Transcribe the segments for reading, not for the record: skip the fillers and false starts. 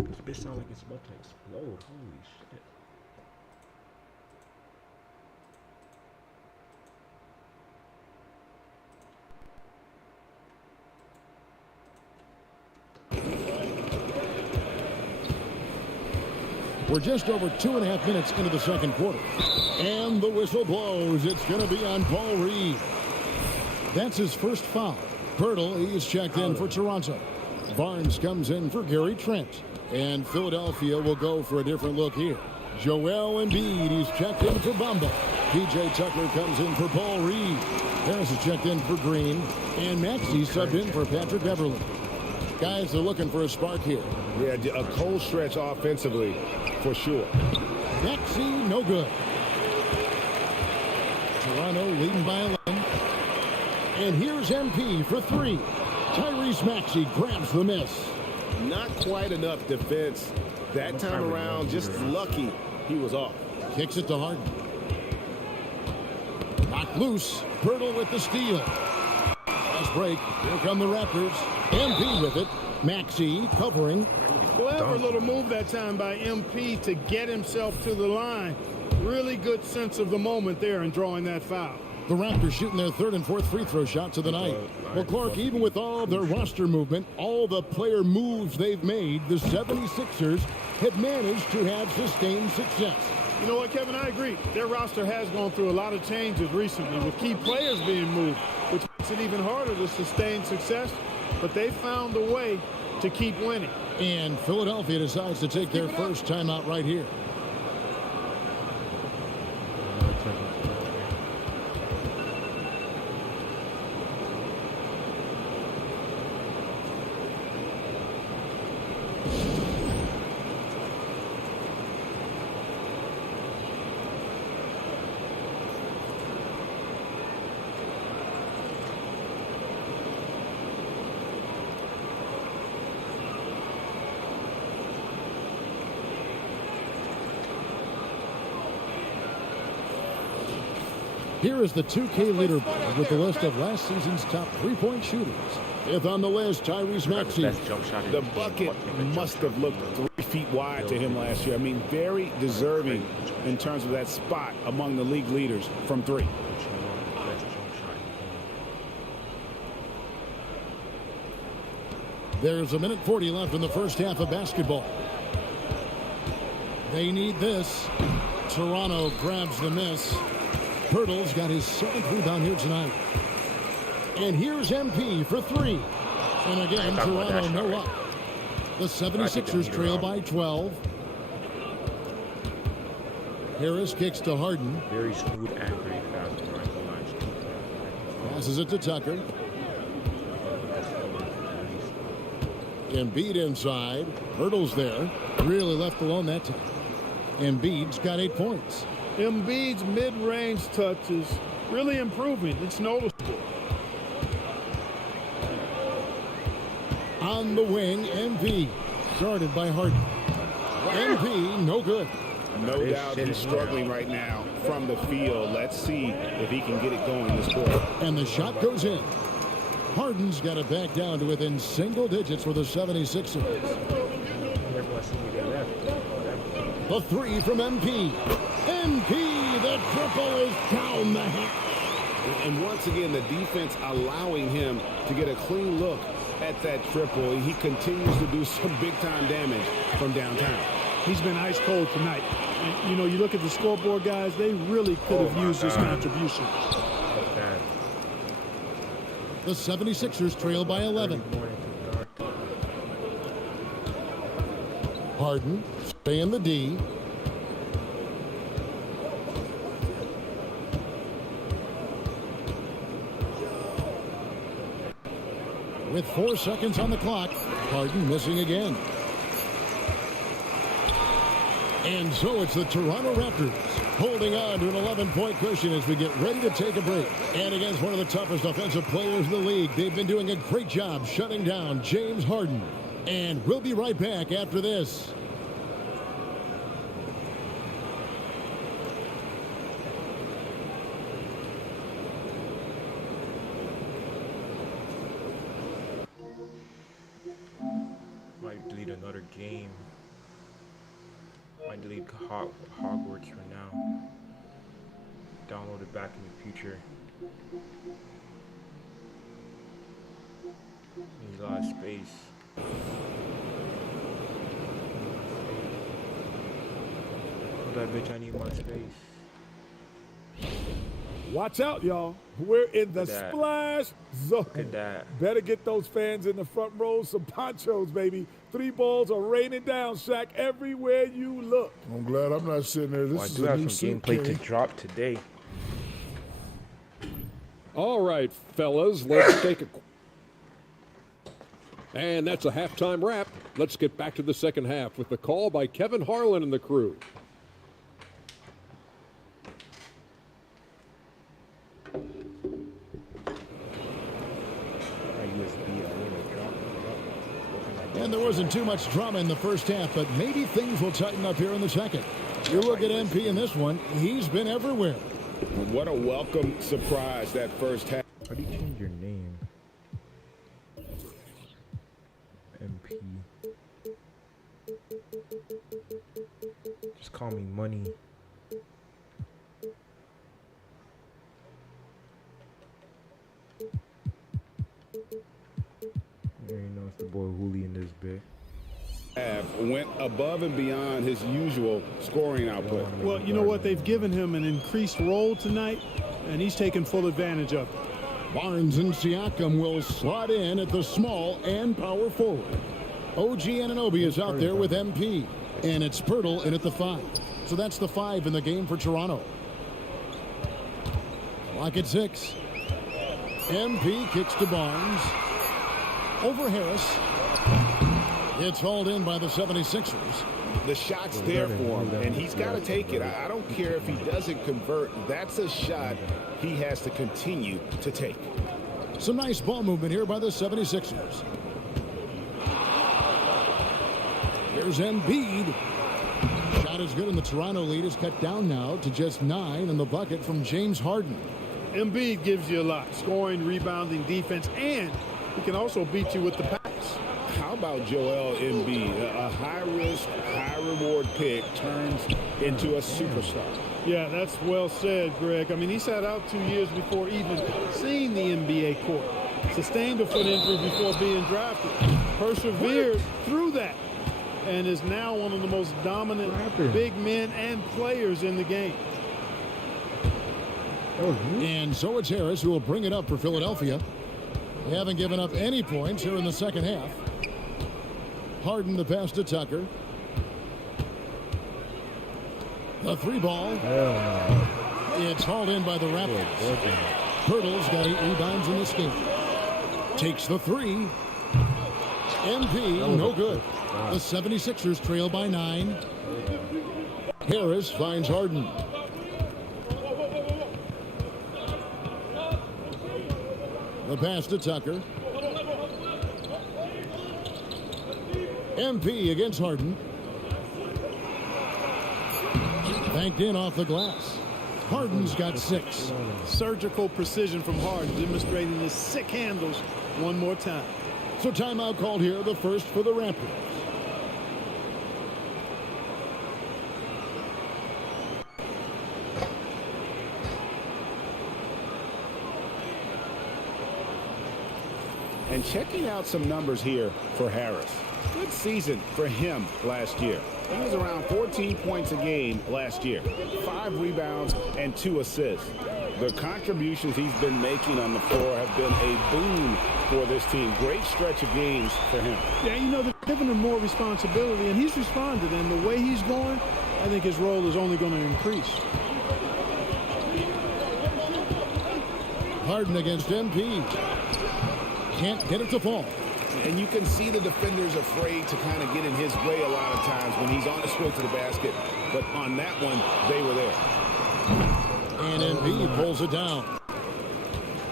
This bitch sound like it's about to explode. Holy shit. We're just over 2.5 minutes into the second quarter. And the whistle blows. It's going to be on Paul Reed. That's his first foul. Pirtle, he's checked in for Toronto. Barnes comes in for Gary Trent. And Philadelphia will go for a different look here. Joel Embiid, he's checked in for Bamba. PJ Tucker comes in for Paul Reed. Harris is checked in for Green. And Maxey subbed in for Patrick Beverly. Guys are looking for a spark here. Yeah, a cold stretch offensively, for sure. Maxey, no good. Toronto leading by 11. And here's MP for 3. Tyrese Maxey grabs the miss. Not quite enough defense that time around. Just lucky he was off. Kicks it to Harden. Knocked loose. Pirtle with the steal. Fast break. Here come the Raptors. MP with it. Maxey covering. Clever little move that time by MP to get himself to the line. Really good sense of the moment there in drawing that foul. The Raptors shooting their third and fourth free throw shots of the night. Well, Clark, even with all their roster movement, all the player moves they've made, the 76ers have managed to have sustained success. You know what, Kevin? I agree. Their roster has gone through a lot of changes recently with key players being moved, which makes it even harder to sustain success. But they found a way to keep winning. And Philadelphia decides to take their first timeout right here. Here is the 2K leaderboard with the list of last season's top three-point shooters. Fifth on the list, Tyrese Maxey. The bucket must have looked 3 feet wide to him last year. I mean, very deserving in terms of that spot among the league leaders from 3. There's 1:40 left in the first half of basketball. They need this. Toronto grabs the miss. Pirtle's got his 7th rebound here tonight. And here's MP for 3. And again, Toronto no up. The 76ers trail by 12. Harris kicks to Harden. Very smooth and very fast. Passes it to Tucker. Embiid inside. Pirtle's there. Really left alone that time. Embiid's got 8 points. Embiid's mid-range touch is really improving. It's noticeable. On the wing, MP. Guarded by Harden. MP, no good. No doubt he's struggling right now from the field. Let's see if he can get it going this quarter. And the shot goes in. Harden's got it back down to within single digits for the 76ers. The 3 from MP. MP, the triple is down the hatch. And once again, the defense allowing him to get a clean look at that triple. He continues to do some big-time damage from downtown. He's been ice cold tonight. And, you know, you look at the scoreboard, guys, they really could have used his contribution. The 76ers trail by 11. Harden, stay in the D. With 4 seconds on the clock, Harden missing again. And so it's the Toronto Raptors holding on to an 11-point cushion as we get ready to take a break. And against one of the toughest offensive players in the league, they've been doing a great job shutting down James Harden. And we'll be right back after this. delete another game. Might delete Hogwarts for now. Download it back in the future. Needs a lot of space. Oh, that bitch, I need more space. Watch out, y'all. We're in the splash zone. Look at that. Better get those fans in the front row some ponchos, baby. 3 balls are raining down, Shaq, everywhere you look. I'm glad I'm not sitting there. This I is do a have new some suit, gameplay to Kenny. drop today. All right, fellas, let's take a... And that's a halftime wrap. Let's get back to the second half with the call by Kevin Harlan and the crew. And there wasn't too much drama in the first half, but maybe things will tighten up here in the second. You look at MP in this one, he's been everywhere. What a welcome surprise that first half. How do you change your name? MP. Just call me Money. You know it's the boy Hooli in this bit. Went above and beyond his usual scoring output. Well, you know what? They've given him an increased role tonight, and he's taken full advantage of it. Barnes and Siakam will slot in at the small and power forward. OG Anunoby is out there with MP, and it's Pirtle in at the 5. So that's the 5 in the game for Toronto. Clock at 6. MP kicks to Barnes. Over Harris. It's hauled in by the 76ers. The shot's there for him, and he's got to take it. I don't care if he doesn't convert. That's a shot he has to continue to take. Some nice ball movement here by the 76ers. Here's Embiid. Shot is good, and the Toronto lead is cut down now to just 9 in the bucket from James Harden. Embiid gives you a lot. Scoring, rebounding, defense, and he can also beat you with the pass. How about Joel Embiid? A high-risk, high-reward pick turns into a superstar. Yeah, that's well said, Greg. I mean, he sat out 2 years before even seeing the NBA court. Sustained a foot injury before being drafted. Persevered through that. And is now one of the most dominant big men and players in the game. And so it's Harris who will bring it up for Philadelphia. They haven't given up any points here in the second half. Harden the pass to Tucker. The 3 ball. It's hauled in by the Raptors. Pirtle's got 8 rebounds in this game. Takes the 3. MP, no good. The 76ers trail by 9. Harris finds Harden. The pass to Tucker. MP against Harden. Banked in off the glass. Harden's got 6. Surgical precision from Harden, demonstrating his sick handles one more time. So timeout called here, the first for the Raptors. And checking out some numbers here for Harris. Good season for him last year. He was around 14 points a game last year. 5 rebounds and 2 assists. The contributions he's been making on the floor have been a boon for this team. Great stretch of games for him. Yeah, you know, they're giving him more responsibility, and he's responded. And the way he's going, I think his role is only going to increase. Harden against MP. Can't get it to fall. And you can see the defenders afraid to kind of get in his way a lot of times when he's on his way to the basket. But on that one, they were there. And Embiid pulls it down.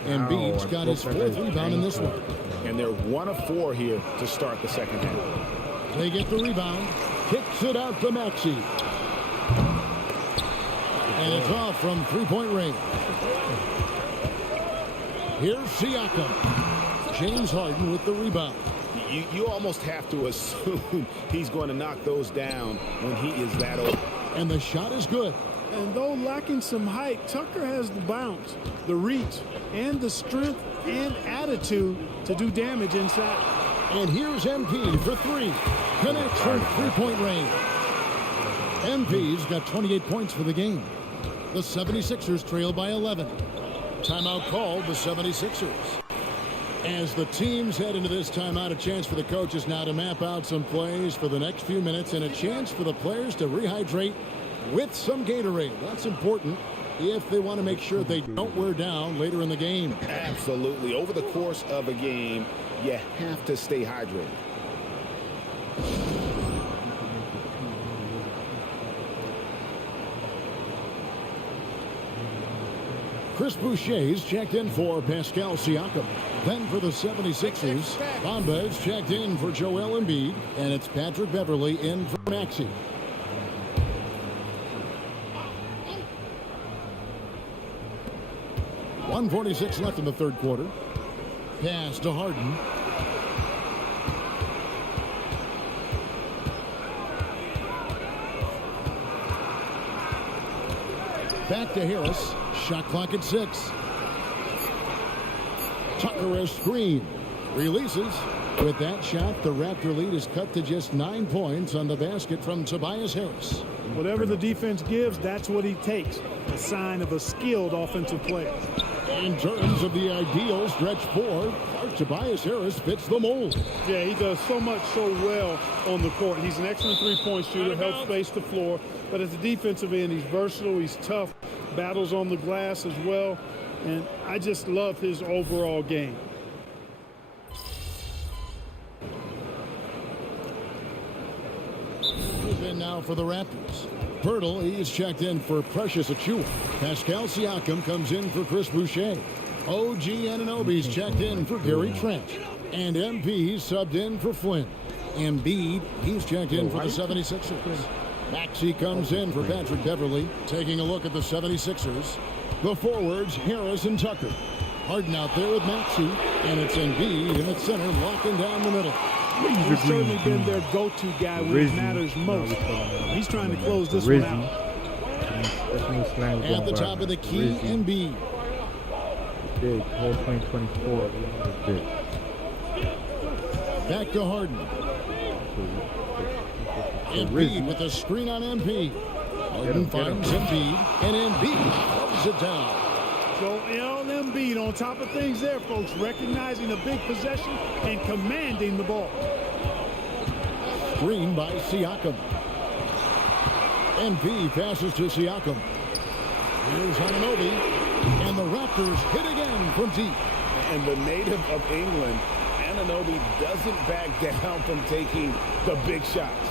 Embiid's got his 4th rebound in this one. And they're 1 of 4 here to start the second half. They get the rebound. Kicks it out to Maxey. And it's off from 3-point range. Here's Siakam. James Harden with the rebound. You almost have to assume he's going to knock those down when he is that old. And the shot is good. And though lacking some height, Tucker has the bounce, the reach, and the strength and attitude to do damage inside. And here's MP for three. Connects from three-point range. MP's got 28 points for the game. The 76ers trail by 11. Timeout called the 76ers. As the teams head into this timeout, a chance for the coaches now to map out some plays for the next few minutes and a chance for the players to rehydrate with some Gatorade. That's important if they want to make sure they don't wear down later in the game. Absolutely. Over the course of a game, you have to stay hydrated. Chris Boucher's checked in for Pascal Siakam. Then for the 76ers, Bamba's checked in for Joel Embiid, and it's Patrick Beverley in for Maxey. .146 left in the third quarter. Pass to Harden. Back to Harris. Shot clock at 6. Tucker a screen. Releases. With that shot, the Raptor lead is cut to just 9 points on the basket from Tobias Harris. Whatever the defense gives, that's what he takes. A sign of a skilled offensive player. In terms of the ideal stretch four, Tobias Harris fits the mold. Yeah, he does so much so well on the court. He's an excellent three-point shooter, helps space the floor. But at the defensive end, he's versatile, he's tough, battles on the glass as well. And I just love his overall game. In now for the Raptors. Pirtle, he's checked in for Precious Achiuwa. Pascal Siakam comes in for Chris Boucher. OG Anunoby's checked in for Gary Trent. And MP subbed in for Flynn. Embiid, he's checked in for the 76ers. Maxey comes in for Patrick Beverley. Taking a look at the 76ers. The forwards, Harris and Tucker. Harden out there with Maxey. And it's Embiid in the center, locking down the middle. He's certainly been their go-to guy when it matters most. He's trying to close this one out. At the top of the key, Embiid. Big, whole 2024. Big. Back to Harden. Embiid with a screen on MP. Harden finds Embiid, and Embiid throws it down. Joel Embiid on top of things there, folks, recognizing a big possession and commanding the ball. Screen by Siakam. Embiid passes to Siakam. Here's Anunoby, and the Raptors hit again from deep. And the native of England, Anunoby doesn't back down from taking the big shots.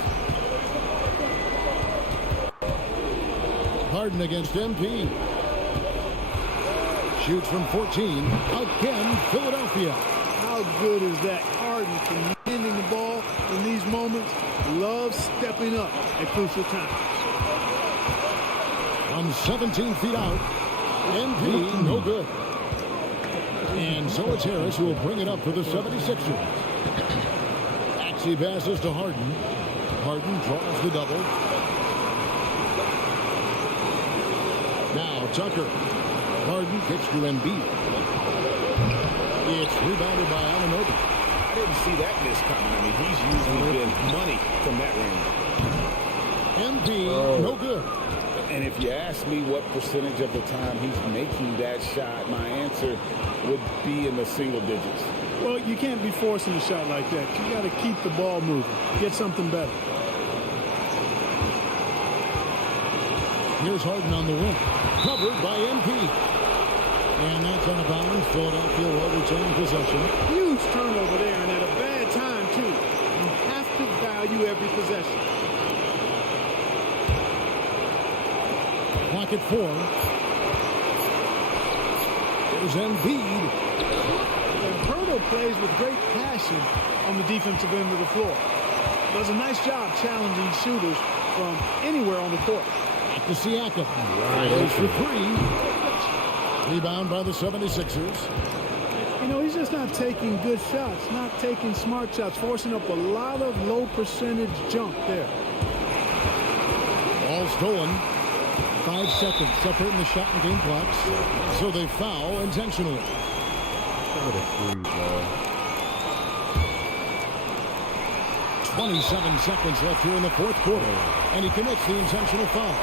Harden against MP. Shoots from 14. Again, Philadelphia. How good is that? Harden commanding the ball in these moments. Loves stepping up at crucial times. From 17 feet out. MP, no good. And so it's Harris who will bring it up for the 76ers. Maxey passes to Harden. Harden draws the double. Now Tucker. Harden kicks to Embiid. It's rebounded by Anunoby. I didn't see that miss coming. I mean, he's usually been money from that range. Embiid, no good. And if you ask me what percentage of the time he's making that shot, my answer would be in the single digits. Well, you can't be forcing a shot like that. You got to keep the ball moving. Get something better. Here's Harden on the wing. Covered by MP. And that's out of bounds. Philadelphia will retain possession. Huge turnover there, and at a bad time, too. You have to value every possession. Clock at 4. There's Embiid. And Pirtle plays with great passion on the defensive end of the floor. Does a nice job challenging shooters from anywhere on the court. Back to Siakam. Goes for 3. Rebound by the 76ers. You know, he's just Just not taking good shots, not taking smart shots, forcing up a lot of low percentage jump there. Ball stolen. 5 seconds separating the shot and game clocks. So they foul intentionally. 27 seconds left here in the fourth quarter. And he commits the intentional foul.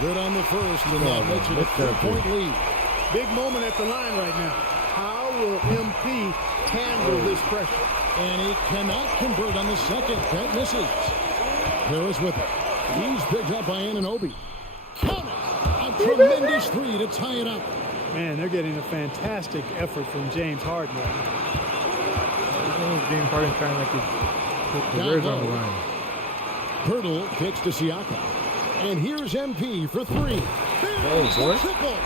Good on the first, and that makes it a 3-point lead. Big moment at the line right now. How will MP handle this pressure? And he cannot convert on the second. That misses. Harris with it. He's picked up by Anunoby. Count it! A tremendous three to tie it up. Man, they're getting a fantastic effort from James Harden right now. James Harden trying like he's put the words on the line. Hurdle kicks to Siakam. And here's MP for three. There's the triple.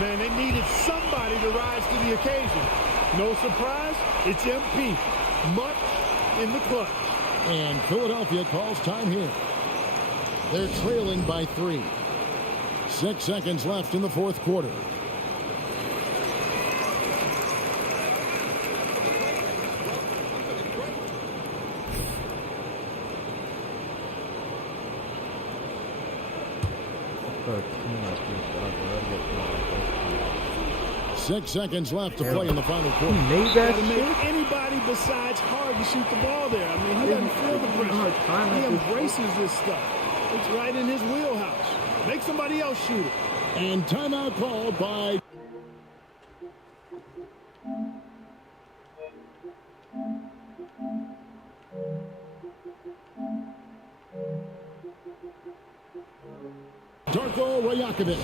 Man, they needed somebody to rise to the occasion. No surprise, it's MP. Much in the clutch. And Philadelphia calls time here. They're trailing by 3. 6 seconds left in the fourth quarter. Six seconds left to play in the final quarter. He made that Gotta shit? make anybody besides Harden shoot the ball there. I mean, he doesn't feel the pressure. He embraces this stuff. It's right in his wheelhouse. Make somebody else shoot it. And timeout called by... Darko Rajakovic.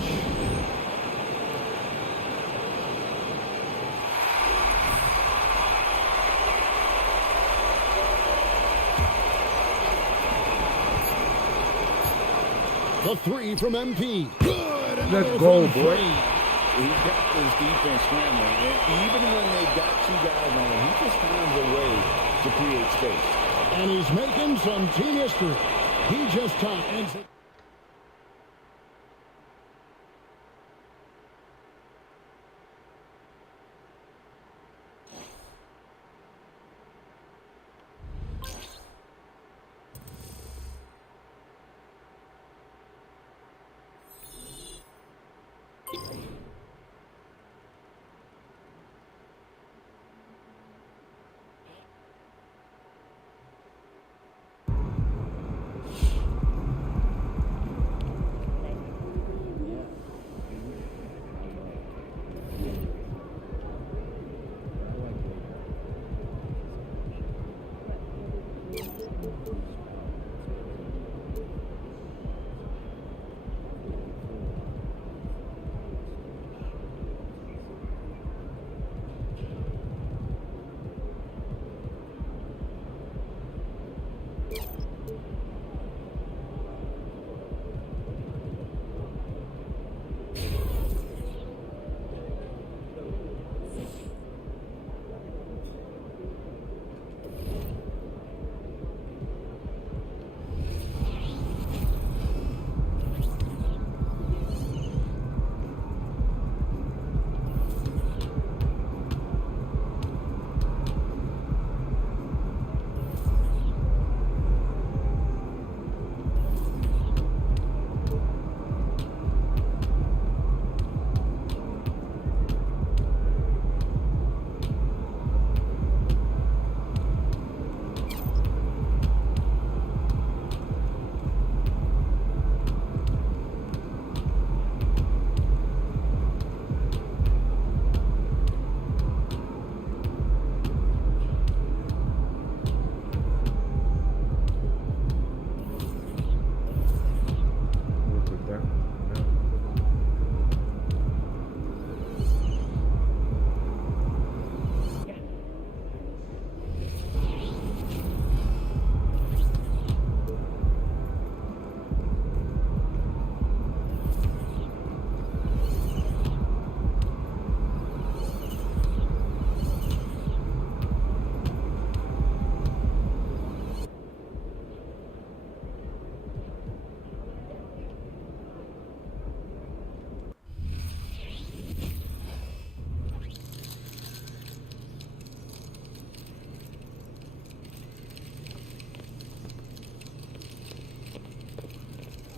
The three from MP. Good. Let's go, boy. He's got this defense scrambling. And even when they got 2 guys on him, he just finds a way to create space. And he's making some team history. He just ends it.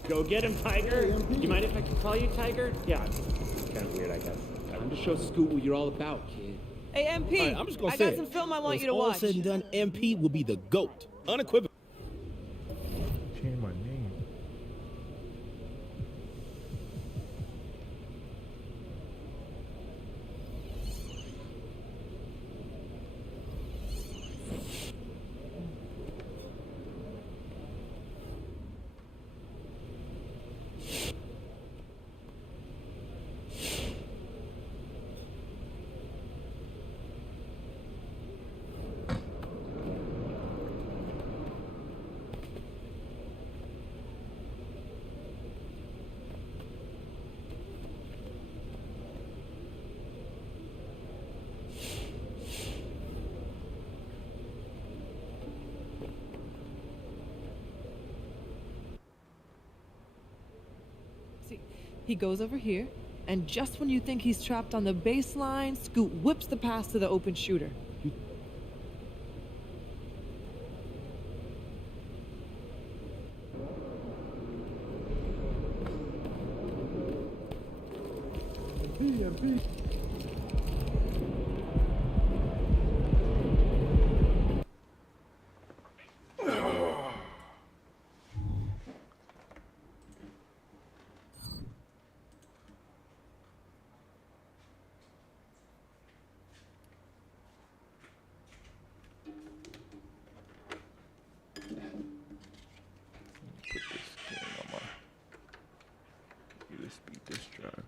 Go get him, Tiger. Do you mind if I can call you Tiger? Yeah, it's kind of weird, I guess. Time to show Scoot what you're all about, kid. Hey, MP, All right, I'm just gonna I say got it. some film I want When you to it's all watch. said and done, MP will be the GOAT. Unequivocal. Change my name. See, he goes over here, and just when you think he's trapped on the baseline, Scoot whips the pass to the open shooter. MP. Put this game on my USB disk drive.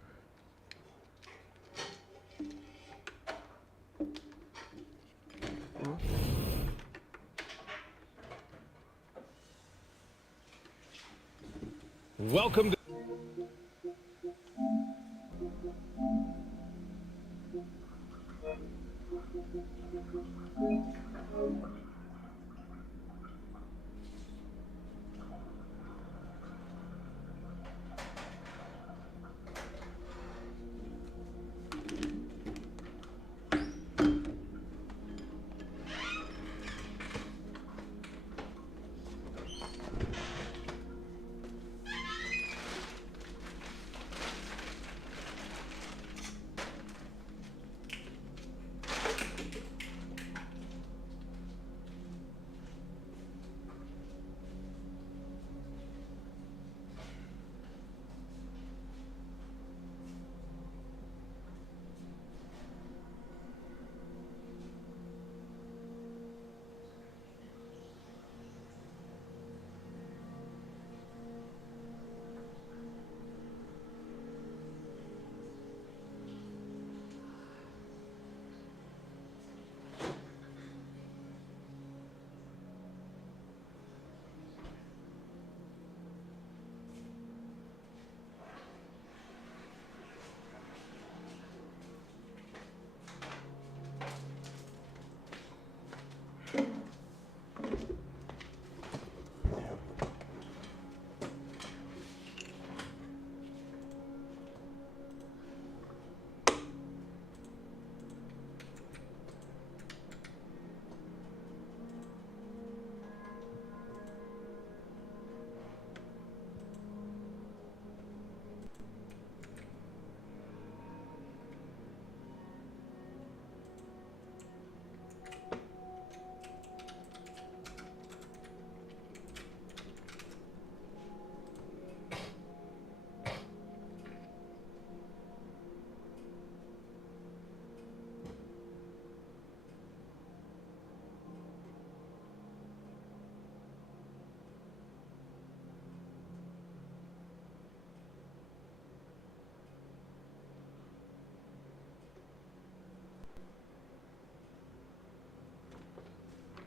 Welcome to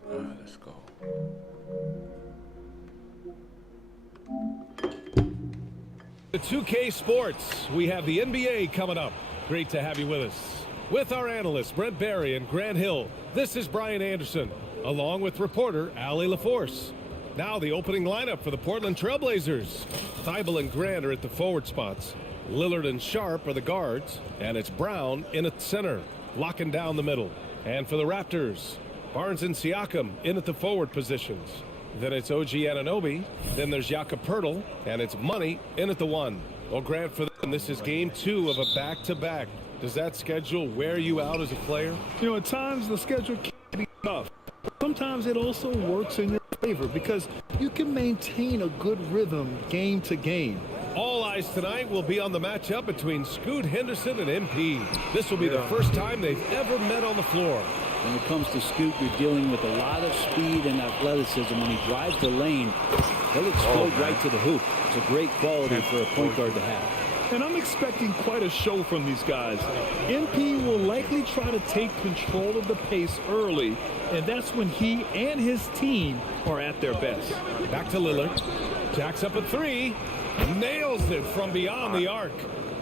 Let's go. the 2K Sports. We have the NBA coming up. Great to have you with us. With our analysts, Brent Barry and Grant Hill, this is Brian Anderson, along with reporter Ali LaForce. Now the opening lineup for the Portland Trailblazers. Thibault and Grant are at the forward spots. Lillard and Sharp are the guards, and it's Brown in at center, locking down the middle. And for the Raptors, Barnes and Siakam in at the forward positions. Then it's OG Anunoby. Then there's Jakob Poeltl. And it's money in at the 1. Well, Grant, for them, this is game 2 of a back-to-back. Does that schedule wear you out as a player? You know, at times the schedule can be tough. Sometimes it also works in your favor because you can maintain a good rhythm game to game. All eyes tonight will be on the matchup between Scoot Henderson and MP. This will be the first time they've ever met on the floor. When it comes to Scoot, you're dealing with a lot of speed and athleticism. When he drives the lane, he'll explode right to the hoop. It's a great quality for a point guard to have. And I'm expecting quite a show from these guys. MP will likely try to take control of the pace early, and that's when he and his team are at their best. Back to Lillard. Jacks up a 3. Nails it from beyond the arc.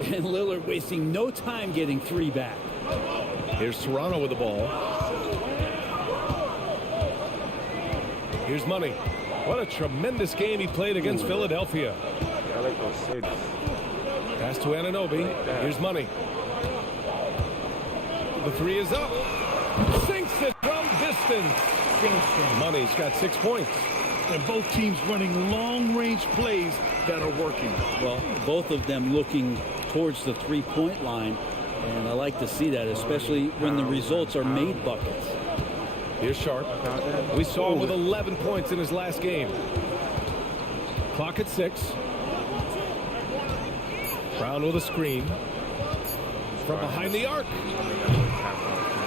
And Lillard wasting no time getting 3 back. Here's Toronto with the ball. Here's Money. What a tremendous game he played against Philadelphia. I like those cigs. Pass to Anunoby. Here's Money. The 3 is up. Sinks it from distance. Money's got 6 points. And both teams running long-range plays that are working. Well, both of them looking towards the three-point line. And I like to see that, especially when the results are made buckets. Here's Sharp. We saw him with 11 points in his last game. Clock at 6. Brown with a screen. From behind the arc.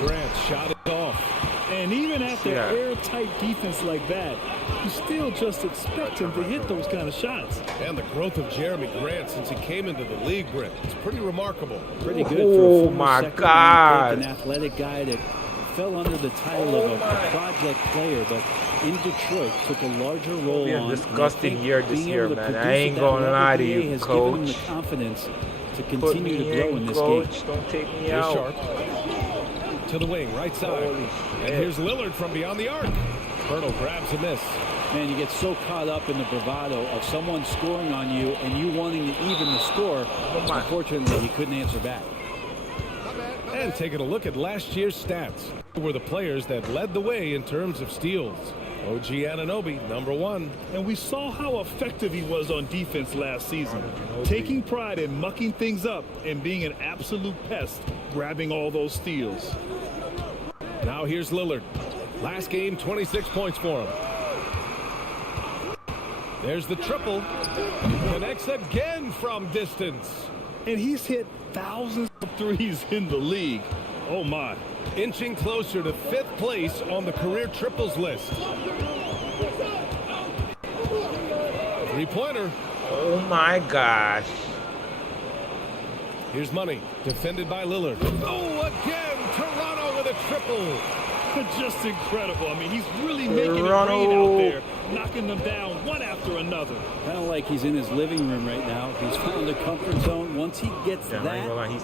Grant shot it off. And even after airtight defense like that, you still just expect him to hit those kind of shots. And the growth of Jeremy Grant since he came into the league, Brent, it's pretty remarkable. Pretty good for a former second-round pick, an athletic guy that fell under the title of a project player, but in Detroit took a larger role on. Disgusting year this year, man. I ain't gonna lie to you, has coach. Given him the confidence to continue to grow in this coach. game. Don't take me Here's out. Sharp. To the wing, right side. And here's Lillard from beyond the arc. Poeltl grabs a miss. Man, you get so caught up in the bravado of someone scoring on you and you wanting to even the score. Unfortunately, he couldn't answer back. And taking a look at last year's stats, who were the players that led the way in terms of steals. OG Anunoby, number 1. And we saw how effective he was on defense last season, taking pride in mucking things up and being an absolute pest, grabbing all those steals. Now here's Lillard. Last game, 26 points for him. There's the triple. Connects again from distance. And he's hit thousands of threes in the league. Oh, my. Inching closer to 5th place on the career triples list. 3-pointer. Oh, my gosh. Here's Money. Defended by Lillard. Oh, again. Toronto with a triple. Just incredible. I mean, he's really making it rain out there, knocking them down one after another. Kind of like he's in his living room right now. He's found a comfort zone. Once he gets that,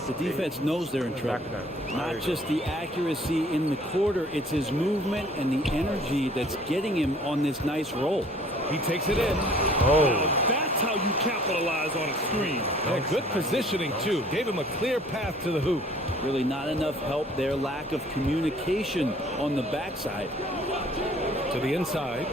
the defense knows they're in trouble. Not just the accuracy in the quarter, it's his movement and the energy that's getting him on this nice roll. He takes it in. Now, that's how you capitalize on a screen. And good positioning, too. Gave him a clear path to the hoop. Really not enough help there. Lack of communication on the backside. To the inside.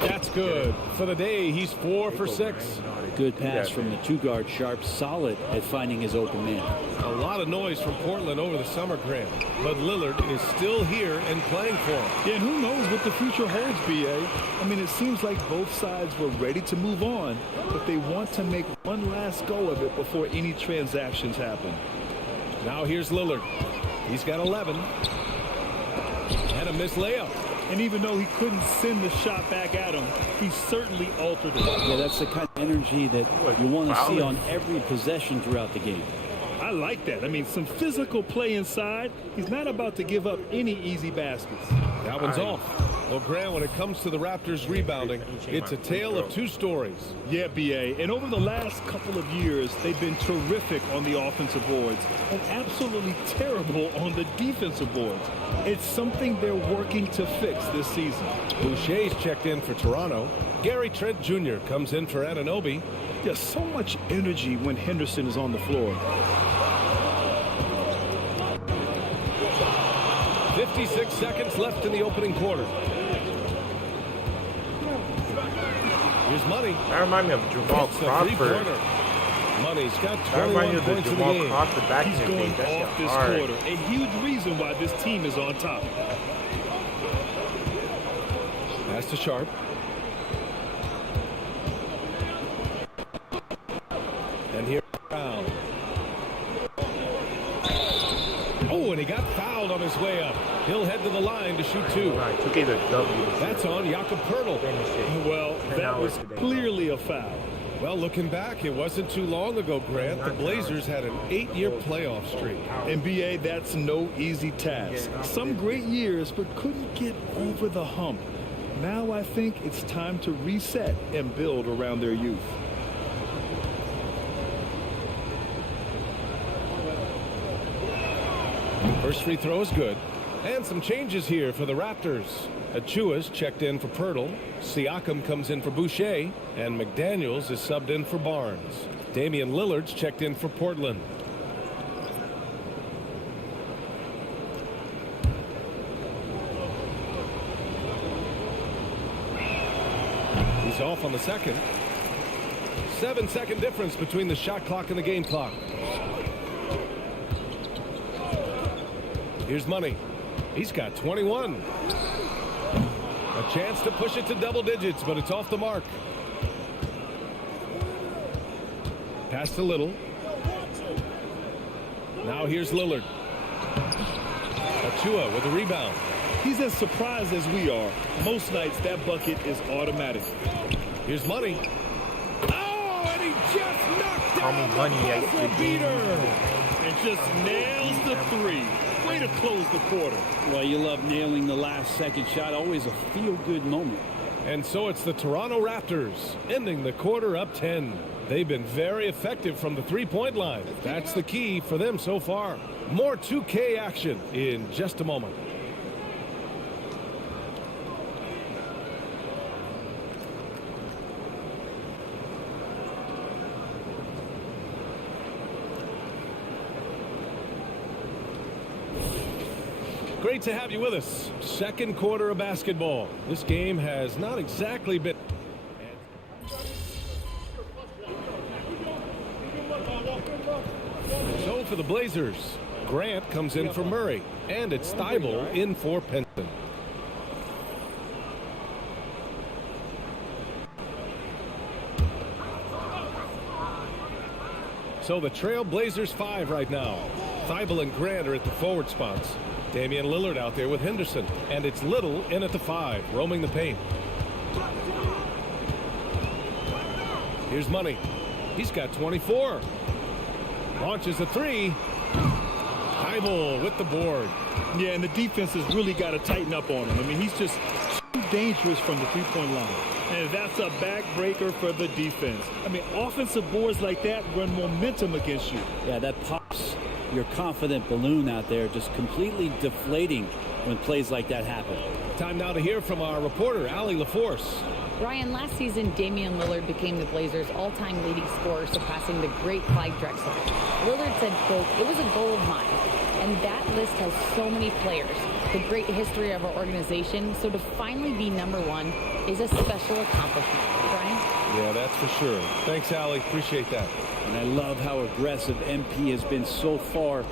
That's good. For the day, he's 4 for 6. Good pass from the 2-guard. Sharp, solid at finding his open man. A lot of noise from Portland over the summer, Grant. But Lillard is still here and playing for him. Yeah, and who knows what the future holds, B.A. I mean, it seems like both sides were ready to move on, but they want to make one last go of it before any transactions happen. Now here's Lillard. He's got 11. And a missed layup. And even though he couldn't send the shot back at him, he certainly altered it. Yeah, that's the kind of energy that you want to see on every possession throughout the game. I like that. I mean, some physical play inside. He's not about to give up any easy baskets. That one's off. Well, Grant, when it comes to the Raptors rebounding, it's a tale of 2 stories. Yeah, B.A. And over the last couple of years, they've been terrific on the offensive boards and absolutely terrible on the defensive boards. It's something they're working to fix this season. Boucher's checked in for Toronto. Gary Trent Jr. comes in for Anunoby. There's so much energy when Henderson is on the floor. 56 seconds left in the opening quarter. Here's Money. That reminds me of Jamal Crawford. Money's got That 21 reminds me of the points in the Jamal game. Crawford back in He's the going day. off this quarter. A huge reason why this team is on top. Pass to Sharp. And here Brown. Oh, and he got fouled on his way up. He'll head to the line to shoot two. Right, took it a W. That's on Jakob Poeltl. Well, that was clearly a foul. Well, looking back, it wasn't too long ago, Grant. The Blazers had an 8-year playoff streak. NBA, that's no easy task. Some great years, but couldn't get over the hump. Now I think it's time to reset and build around their youth. First free throw is good. And some changes here for the Raptors. Achua's checked in for Poeltl. Siakam comes in for Boucher. And McDaniels is subbed in for Barnes. Damian Lillard's checked in for Portland. He's off on the second. 7-second difference between the shot clock and the game clock. Here's Money. He's got 21. A chance to push it to double digits, but it's off the mark. Pass to Little. Now here's Lillard. Achua with a rebound. He's as surprised as we are. Most nights that bucket is automatic. Here's Money. Oh, and he just knocked down Money the buzzer beater. And just nails the three. Way to close the quarter. Well, you love nailing the last second shot. Always a feel-good moment. And so it's the Toronto Raptors ending the quarter up 10. They've been very effective from the three-point line. That's the key for them so far. More 2K action in just a moment. Great to have you with us. Second quarter of basketball. This game has not exactly been... So for the Blazers, Grant comes in for Murray. And it's Thibault in for Penton. So the Trail Blazers 5 right now. Thibault and Grant are at the forward spots. Damian Lillard out there with Henderson. And it's Little in at the 5, roaming the paint. Here's Money. He's got 24. Launches a 3. Thibault with the board. Yeah, and the defense has really got to tighten up on him. I mean, he's just too dangerous from the three-point line. And that's a backbreaker for the defense. I mean, offensive boards like that run momentum against you. Yeah, that pops your confident balloon out there, just completely deflating when plays like that happen. Time now to hear from our reporter, Allie LaForce. Ryan, last season, Damian Lillard became the Blazers' all-time leading scorer, surpassing the great Clyde Drexler. Lillard said, quote, "It was a goal of mine." And that list has so many players, the great history of our organization, so to finally be #1 is a special accomplishment. Brian? Yeah, that's for sure. Thanks, Allie. Appreciate that. And I love how aggressive MP has been so far,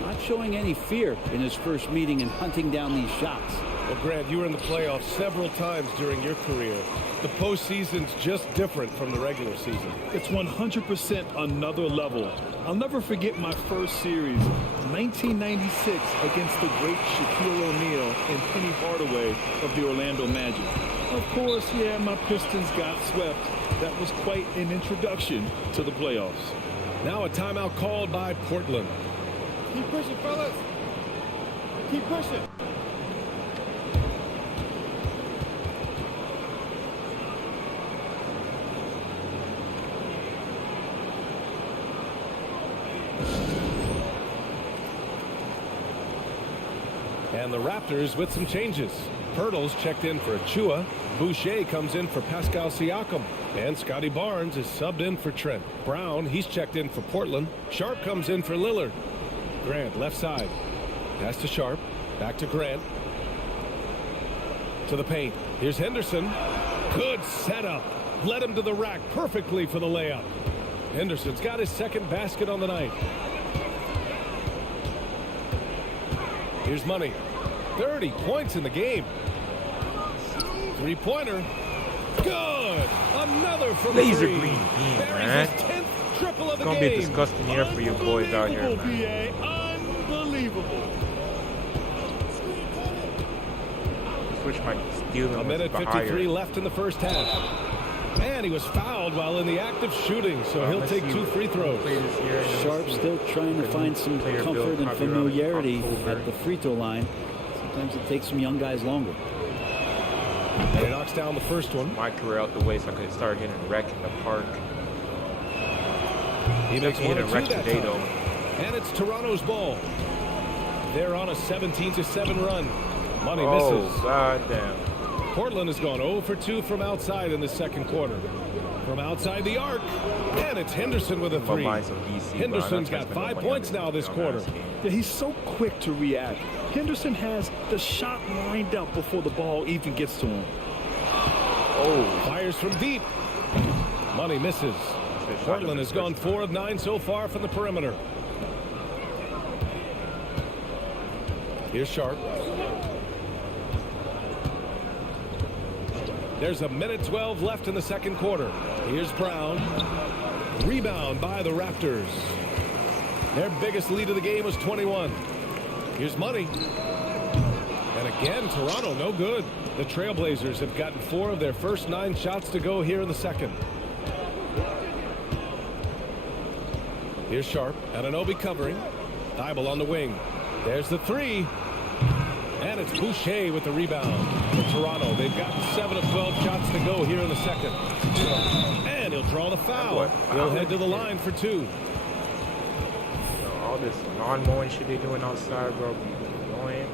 not showing any fear in his first meeting and hunting down these shots. Well, Grant, you were in the playoffs several times during your career. The postseason's just different from the regular season. It's 100% another level. I'll never forget my first series, 1996, against the great Shaquille O'Neal and Penny Hardaway of the Orlando Magic. Of course, yeah, my Pistons got swept. That was quite an introduction to the playoffs. Now a timeout called by Portland. Keep pushing, fellas. Keep pushing. And the Raptors with some changes. Poeltl's checked in for Achua. Boucher comes in for Pascal Siakam. And Scotty Barnes is subbed in for Trent Brown. He's checked in for Portland. Sharp comes in for Lillard. Grant left side. Pass to Sharp. Back to Grant. To the paint. Here's Henderson. Good setup. led him to the rack perfectly for the layup. Henderson's got his second basket on the night. Here's Money. 30 points in the game. Three-pointer. Good. Another from Laser three. green beam, Buries man. his 10th triple of the It's gonna game. be a disgusting year for you boys out here, man. BA, unbelievable. Switch my stealing. A minute 53 left in the first half. And he was fouled while in the act of shooting, so he'll take 2 free throws. Sharp still trying to find some comfort and familiarity at the free throw line. Sometimes it takes some young guys longer. He knocks down the first one. My career out the way so I could start hitting wreck in the park. He makes one wreck today, though. And it's Toronto's ball. They're on a 17-7 run. Money misses. Oh, goddamn. Portland has gone 0 for 2 from outside in the second quarter. From outside the arc, and it's Henderson with a three. Henderson's got 5 points now this quarter. Yeah, he's so quick to react. Henderson has the shot lined up before the ball even gets to him. Oh, fires from deep. Money misses. Portland has gone 4 of 9 so far from the perimeter. Here's Sharp. There's a minute 12 left in the second quarter. Here's Brown. Rebound by the Raptors. Their biggest lead of the game was 21. Here's Money. And again, Toronto no good. The Trailblazers have gotten 4 of their first 9 shots to go here in the second. Here's Sharp. Anunoby covering. Dribble on the wing. There's the three. And it's Boucher with the rebound for Toronto. They've gotten 7 of 12 shots to go here in the second. And he'll draw the foul. He'll head to the line for 2. All this lawn mowing shit they doing outside, bro. Annoying.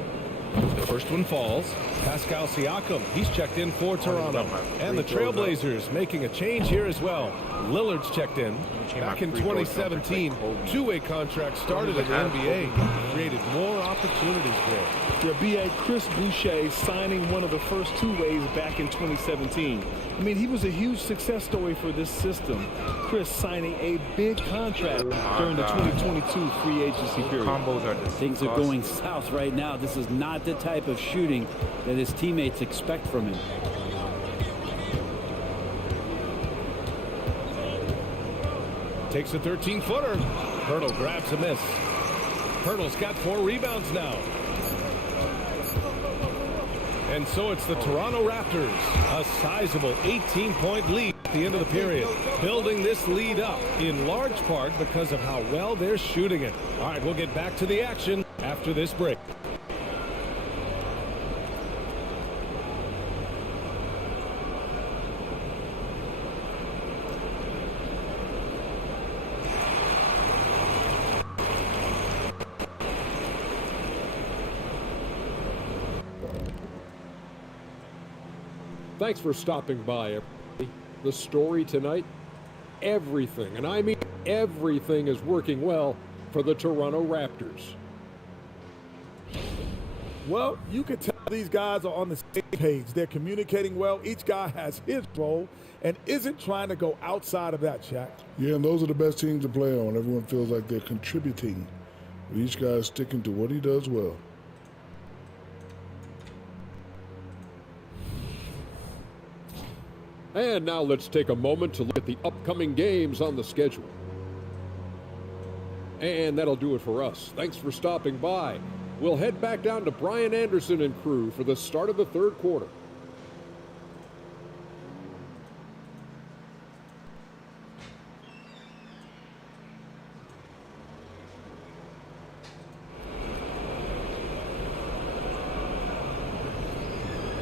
The first one falls. Pascal Siakam, he's checked in for Toronto. And the Trailblazers making a change here as well. Lillard's checked in. Back in 2017, two-way contract started in the NBA. Created more opportunities there. The BA Chris Boucher signing one of the first two-ways back in 2017. I mean, he was a huge success story for this system. Chris signing a big contract during the 2022 free agency period. Things are going south right now. This is not the type of shooting that his teammates expect from him. Takes a 13-footer. Hurdle grabs a miss. Hurdle's got 4 rebounds now. And so it's the Toronto Raptors, a sizable 18-point lead at the end of the period, building this lead up in large part because of how well they're shooting it. All right, we'll get back to the action after this break. Thanks for stopping by, everybody. The story tonight, everything, and I mean everything, is working well for the Toronto Raptors. Well, you can tell these guys are on the same page. They're communicating well. Each guy has his role and isn't trying to go outside of that, Shaq. Yeah, and those are the best teams to play on. Everyone feels like they're contributing, with each guy sticking to what he does well. And now let's take a moment to look at the upcoming games on the schedule. And that'll do it for us. Thanks for stopping by. We'll head back down to Brian Anderson and crew for the start of the third quarter.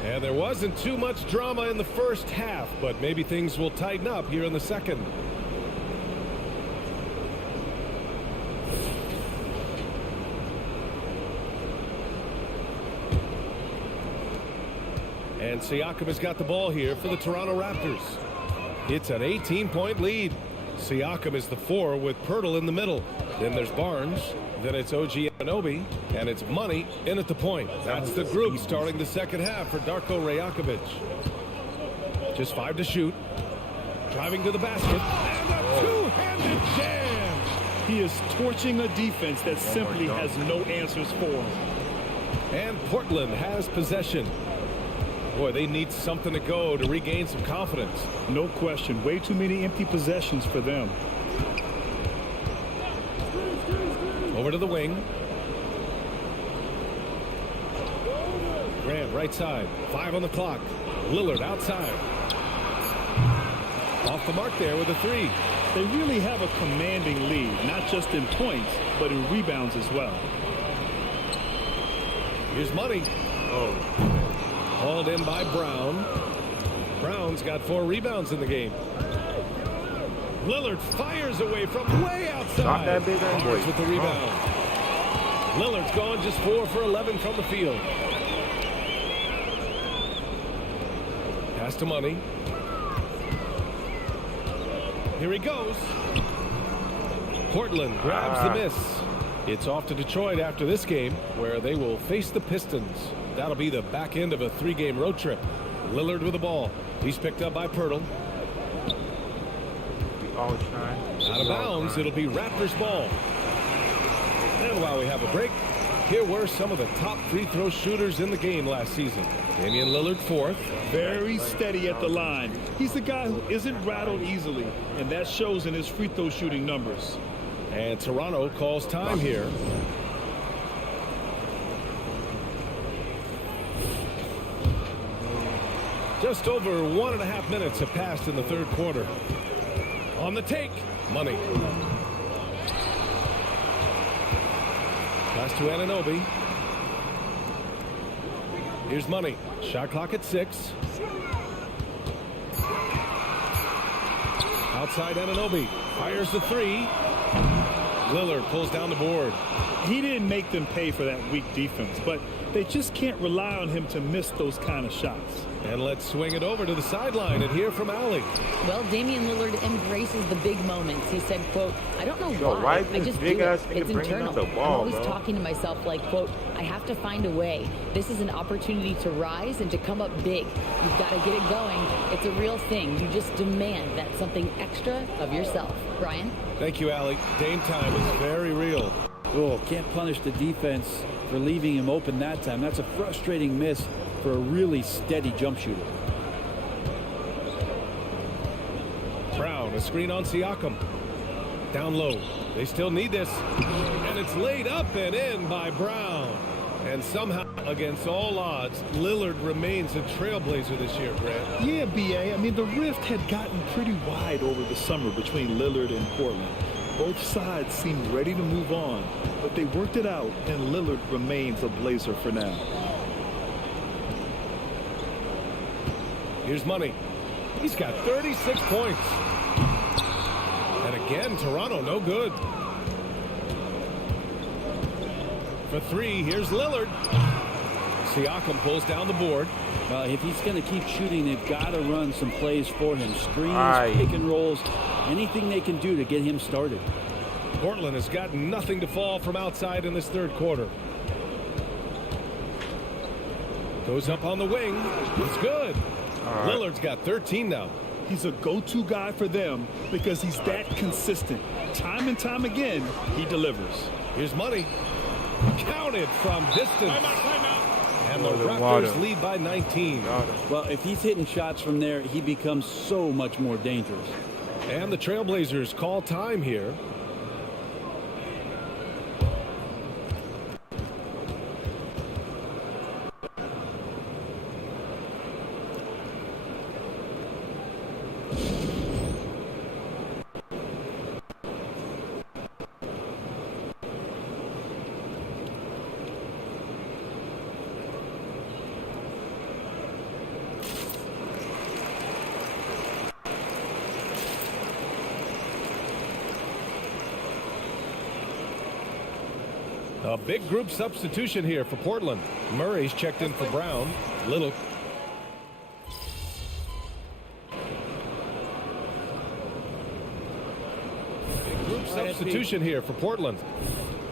And there wasn't too much drama in the first half, but maybe things will tighten up here in the second. And Siakam has got the ball here for the Toronto Raptors. It's an 18-point lead. Siakam is the 4 with Pirtle in the middle. Then there's Barnes. Then it's OG Anunoby, and it's Money in at the point. That's the group starting the second half for Darko Rajakovic. Just 5 to shoot. Driving to the basket. And a two-handed jam. He is torching a defense that simply has no answers for him. And Portland has possession. Boy, they need something to go to regain some confidence. No question. Way too many empty possessions for them. Over to the wing. Grant right side. 5 on the clock. Lillard outside. Off the mark there with a 3. They really have a commanding lead, not just in points, but in rebounds as well. Here's Money. Oh. Hauled in by Brown. Brown's got 4 rebounds in the game. Lillard fires away from way outside. Stop that big boy. With the rebound. Lillard's gone just 4 for 11 from the field. Pass to Money. Here he goes. Portland grabs the miss. It's off to Detroit after this game, where they will face the Pistons. That'll be the back end of a 3-game road trip. Lillard with the ball. He's picked up by Pirtle. Out of bounds, it'll be Raptors ball. And while we have a break, here were some of the top free throw shooters in the game last season. Damian Lillard 4th. Very steady at the line. He's the guy who isn't rattled easily, and that shows in his free throw shooting numbers. And Toronto calls time here. Just over 1.5 minutes have passed in the third quarter. On the take, Money. Pass to Anunoby. Here's Money. Shot clock at 6. Outside Anunoby. Fires the 3. Lillard pulls down the board. He didn't make them pay for that weak defense, but they just can't rely on him to miss those kind of shots. And let's swing it over to the sideline and hear from Allie. Well, Damian Lillard embraces the big moments. He said, quote, I don't know Yo, why. I just do it. It's internal. I'm always talking to myself like, quote, I have to find a way. This is an opportunity to rise and to come up big. You've got to get it going. It's a real thing. You just demand that something extra of yourself. Brian? Thank you, Allie. Dame time is very real. Oh, can't punish the defense for leaving him open that time. That's a frustrating miss for a really steady jump shooter. Brown, a screen on Siakam. Down low. They still need this. And it's laid up and in by Brown. And somehow, against all odds, Lillard remains a trailblazer this year, Grant. Yeah, B.A. I mean, the rift had gotten pretty wide over the summer between Lillard and Portland. Both sides seemed ready to move on, but they worked it out, and Lillard remains a Blazer for now. Here's Money. He's got 36 points. And again, Toronto no good. For 3, here's Lillard. Siakam pulls down the board. If he's going to keep shooting, they've got to run some plays for him. Screens, pick and rolls, anything they can do to get him started. Portland has got nothing to fall from outside in this third quarter. Goes up on the wing. It's good. Lillard's got 13 now. He's a go-to guy for them because he's that consistent. Time and time again, he delivers. Here's Money. Counted from distance. And the Raptors lead by 19. Well, if he's hitting shots from there, he becomes so much more dangerous. And the Trailblazers call time here. A big group substitution here for Portland. Murray's checked in for Brown. Little. Big group substitution here for Portland.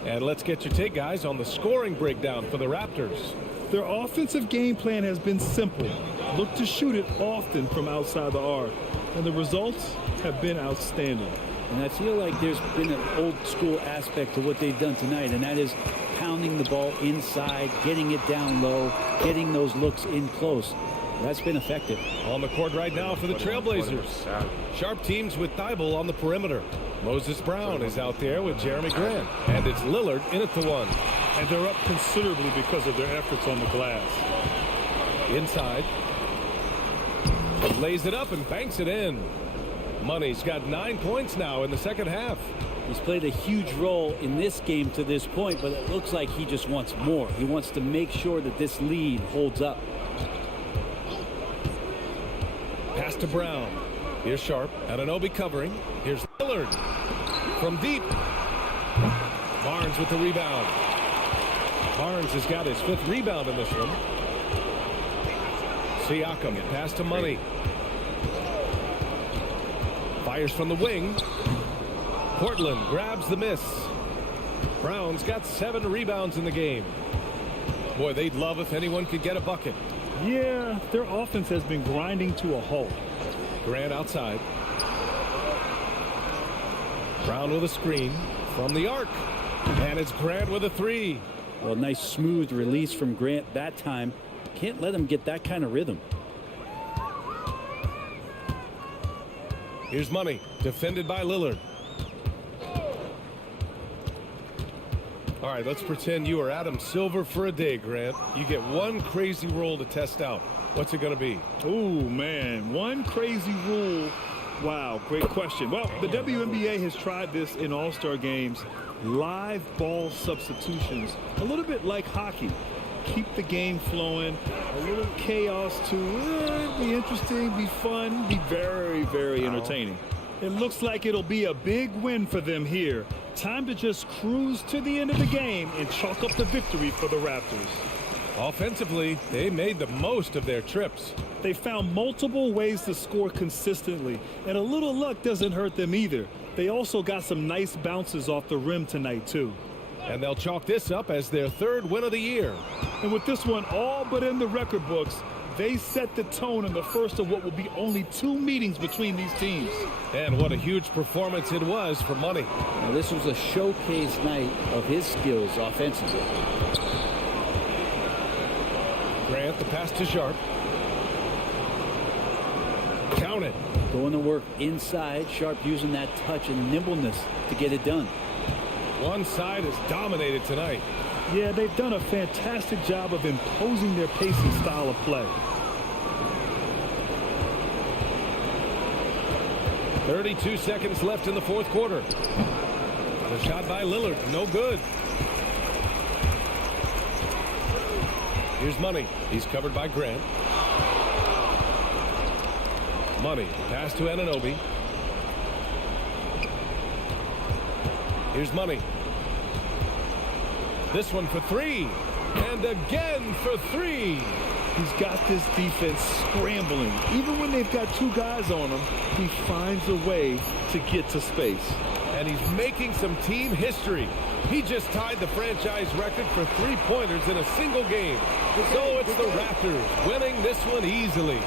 And let's get your take, guys, on the scoring breakdown for the Raptors. Their offensive game plan has been simple. Look to shoot it often from outside the arc. and the results have been outstanding. And I feel like there's been an old school aspect to what they've done tonight, and that is pounding the ball inside, getting it down low, getting those looks in close. That's been effective. On the court right now for the Trailblazers. Sharp teams with Thibault on the perimeter. Moses Brown is out there with Jeremy Grant. And it's Lillard in at the one. And they're up considerably because of their efforts on the glass. Inside. He lays it up and banks it in. Money's got 9 points now in the second half. He's played a huge role in this game to this point, but it looks like he just wants more. He wants to make sure that this lead holds up. Pass to Brown. Here's Sharp. Anunoby covering. Here's Lillard. From deep. Barnes with the rebound. Barnes has got his 5th rebound in this one. Siakam. Pass to Money. Fires from the wing. Portland grabs the miss. Brown's got 7 rebounds in the game. Boy, they'd love if anyone could get a bucket. Yeah, their offense has been grinding to a halt. Grant outside. Brown with a screen from the arc. And it's Grant with a 3. Well, nice smooth release from Grant that time. Can't let him get that kind of rhythm. Here's Money, defended by Lillard. All right, let's pretend you are Adam Silver for a day, Grant. You get one crazy rule to test out. What's it going to be? Oh, man, one crazy rule. Wow, great question. Well, the WNBA has tried this in All-Star games. Live ball substitutions, a little bit like hockey. Keep the game flowing, a little chaos to be interesting, be fun, be very, very entertaining. It looks like it'll be a big win for them here. Time to just cruise to the end of the game and chalk up the victory for the Raptors. Offensively, they made the most of their trips. They found multiple ways to score consistently, and a little luck doesn't hurt them either. They also got some nice bounces off the rim tonight, too. And they'll chalk this up as their 3rd win of the year. And with this one all but in the record books, they set the tone in the first of what will be only 2 meetings between these teams. And what a huge performance it was for Money. Now, this was a showcase night of his skills offensively. Grant, the pass to Sharp. Count it. Going to work inside. Sharp using that touch and nimbleness to get it done. One side is dominated tonight. Yeah, they've done a fantastic job of imposing their pace and style of play. 32 seconds left in the 4th quarter. The shot by Lillard, no good. Here's Money. He's covered by Grant. Money, pass to Anunoby. Here's Money. This one for 3. And again for 3. He's got this defense scrambling. Even when they've got 2 guys on him, he finds a way to get to space. And he's making some team history. He just tied the franchise record for 3-pointers in a single game. So it's the Raptors winning this one easily.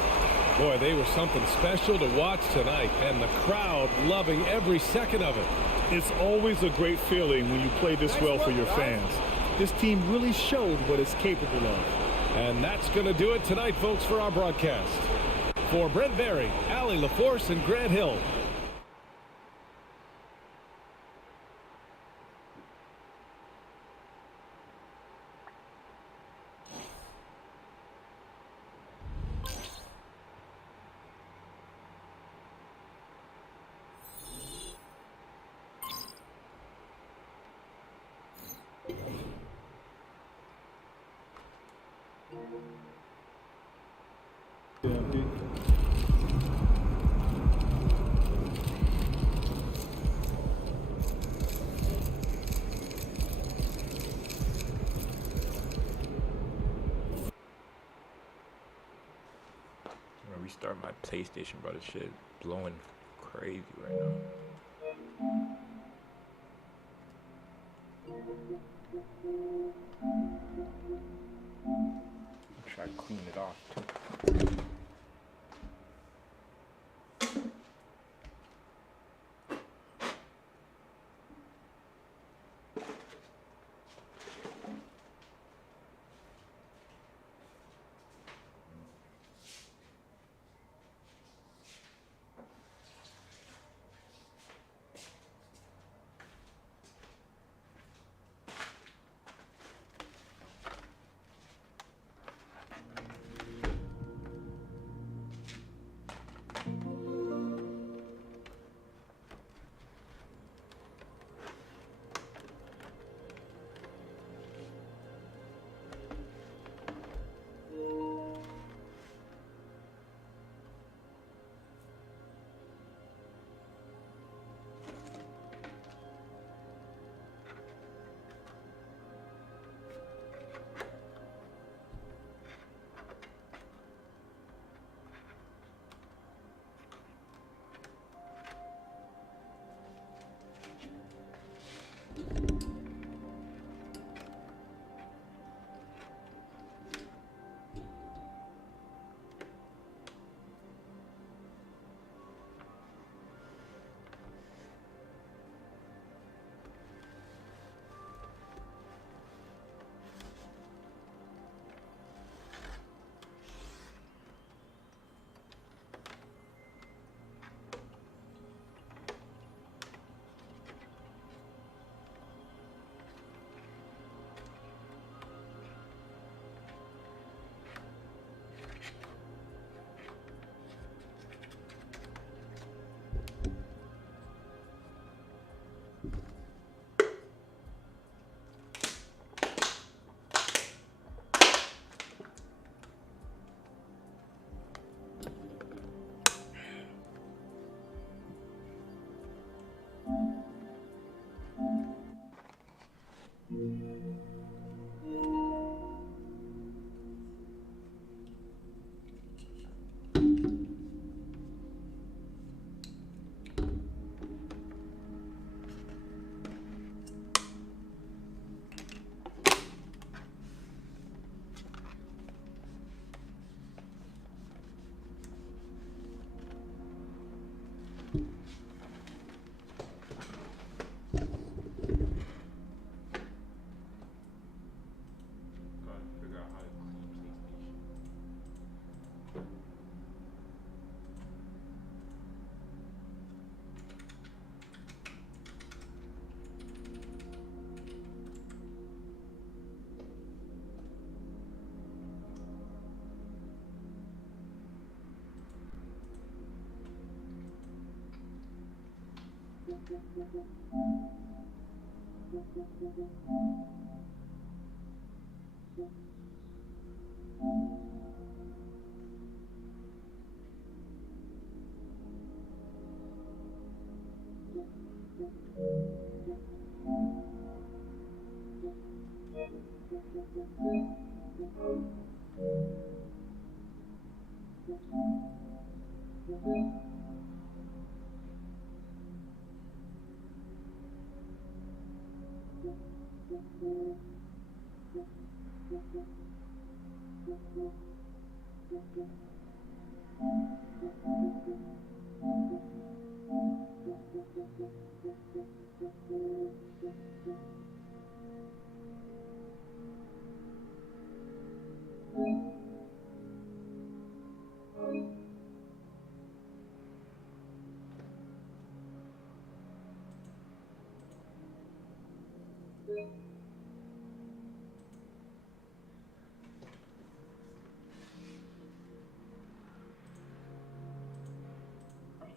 Boy, they were something special to watch tonight, and the crowd loving every second of it. It's always a great feeling when you play this well for your fans. This team really showed what it's capable of. And that's going to do it tonight, folks, for our broadcast. For Brent Barry, Allie LaForce, and Grant Hill, restart my PlayStation, bro. This shit blowing crazy right now. Try to clean it off too.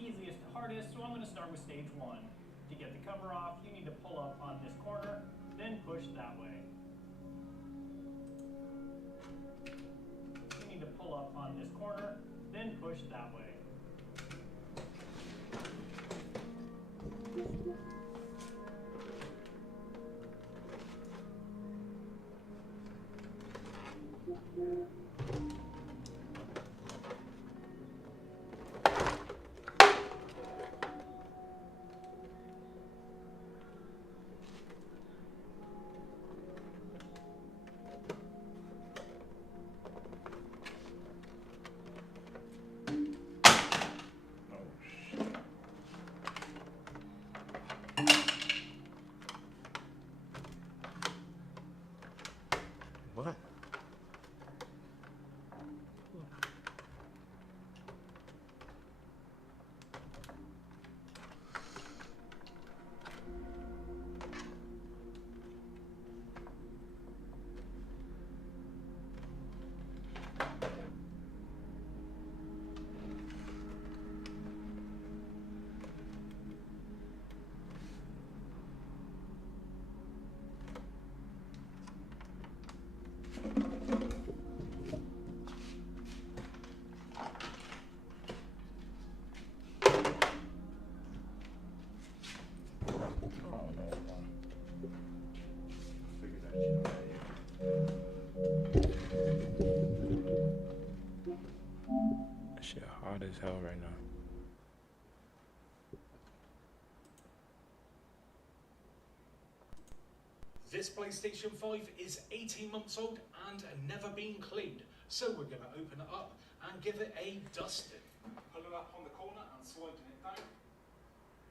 Easiest to hardest, so I'm going to start with stage 1. To get the cover off, you need to pull up on this corner, then push that way. You need to pull up on this corner, then push that way. What? That shit hot as hell right now. This PlayStation 5 is 18 months old and never been cleaned, so we're going to open it up and give it a dusting. Pull it up on the corner and sliding it down.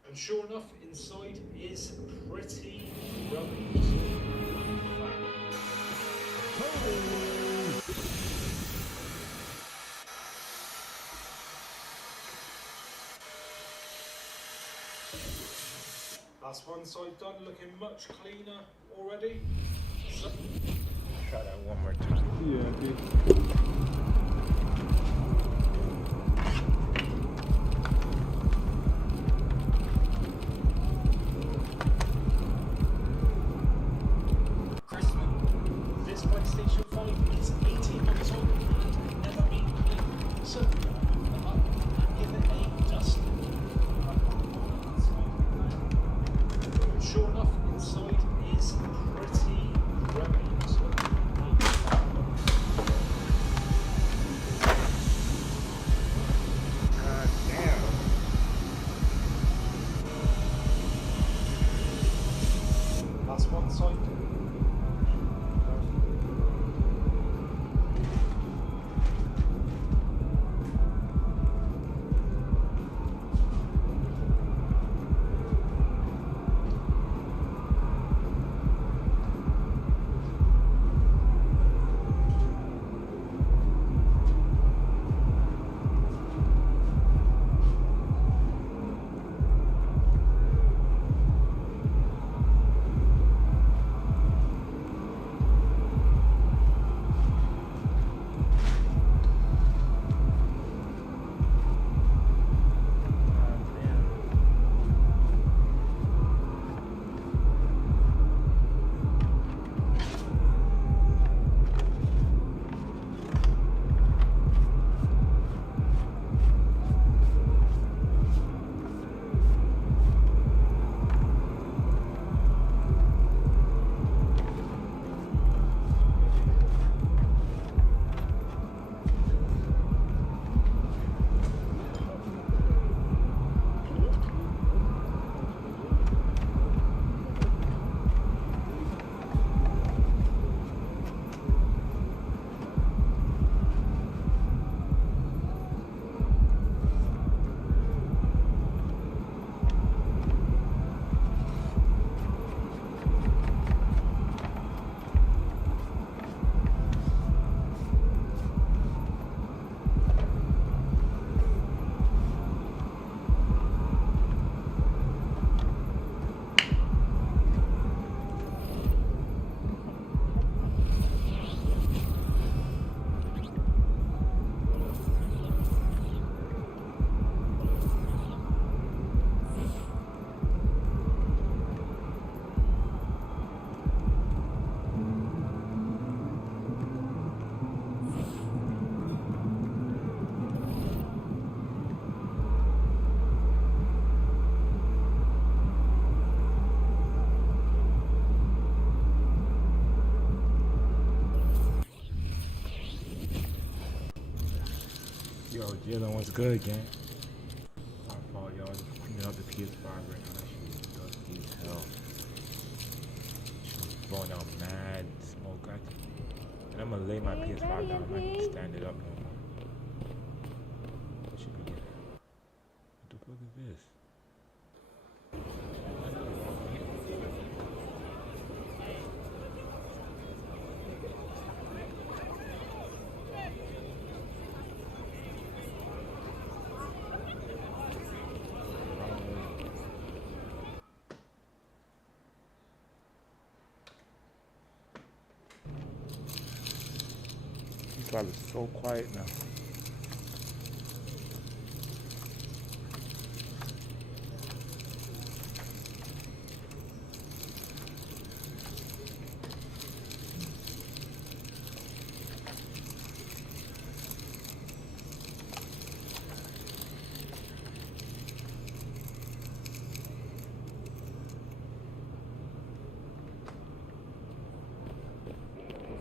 And sure enough, inside is pretty rubbish. That's one side done, looking much cleaner already. So try that one more time. Yeah, dude. this PlayStation 5 is 18 months old and never been cleaned. So we're going to open it up and give it a dusting. Sure enough, inside is pretty rubbish. God damn. That's one side. Yo, Jalen, what's good, gang? My fault, y'all. Just cleaning up the PS5 right now. That shit is dusty as hell. She's blowing out mad smoke. And I'm gonna lay my PS5 down. I'm not gonna stand it up no more. What should be here? What the fuck is this? This is so quiet now.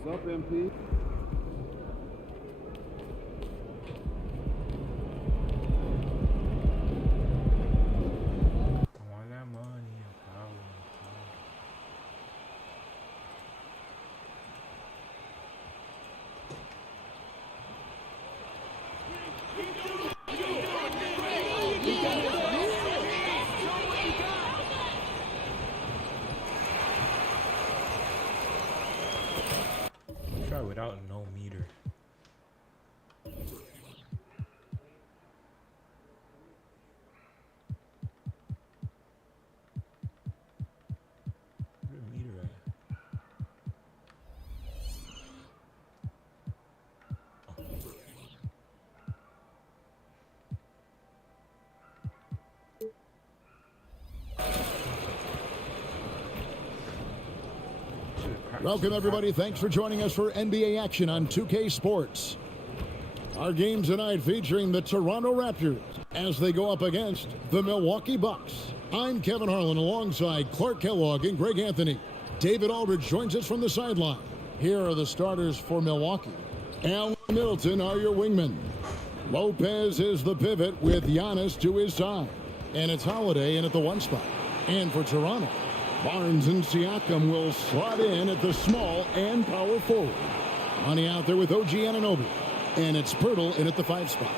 What's up, MP? Try without no meter. Where's the meter at? Welcome, everybody. Thanks for joining us for NBA action on 2K Sports. Our game tonight featuring the Toronto Raptors as they go up against the Milwaukee Bucks. I'm Kevin Harlan alongside Clark Kellogg and Greg Anthony. David Aldridge joins us from the sideline. Here are the starters for Milwaukee. Al Middleton are your wingmen. Lopez is the pivot with Giannis to his side. And it's Holiday in at the 1 spot. And for Toronto, Barnes and Siakam will slot in at the small and power forward. Money out there with OG Anunoby. And it's Pirtle in at the 5 spot.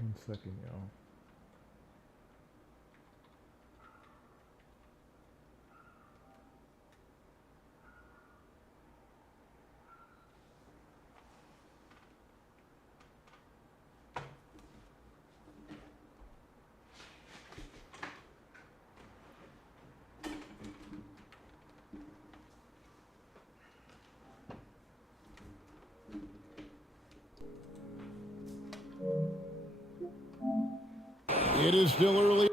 One second, y'all. It is still early.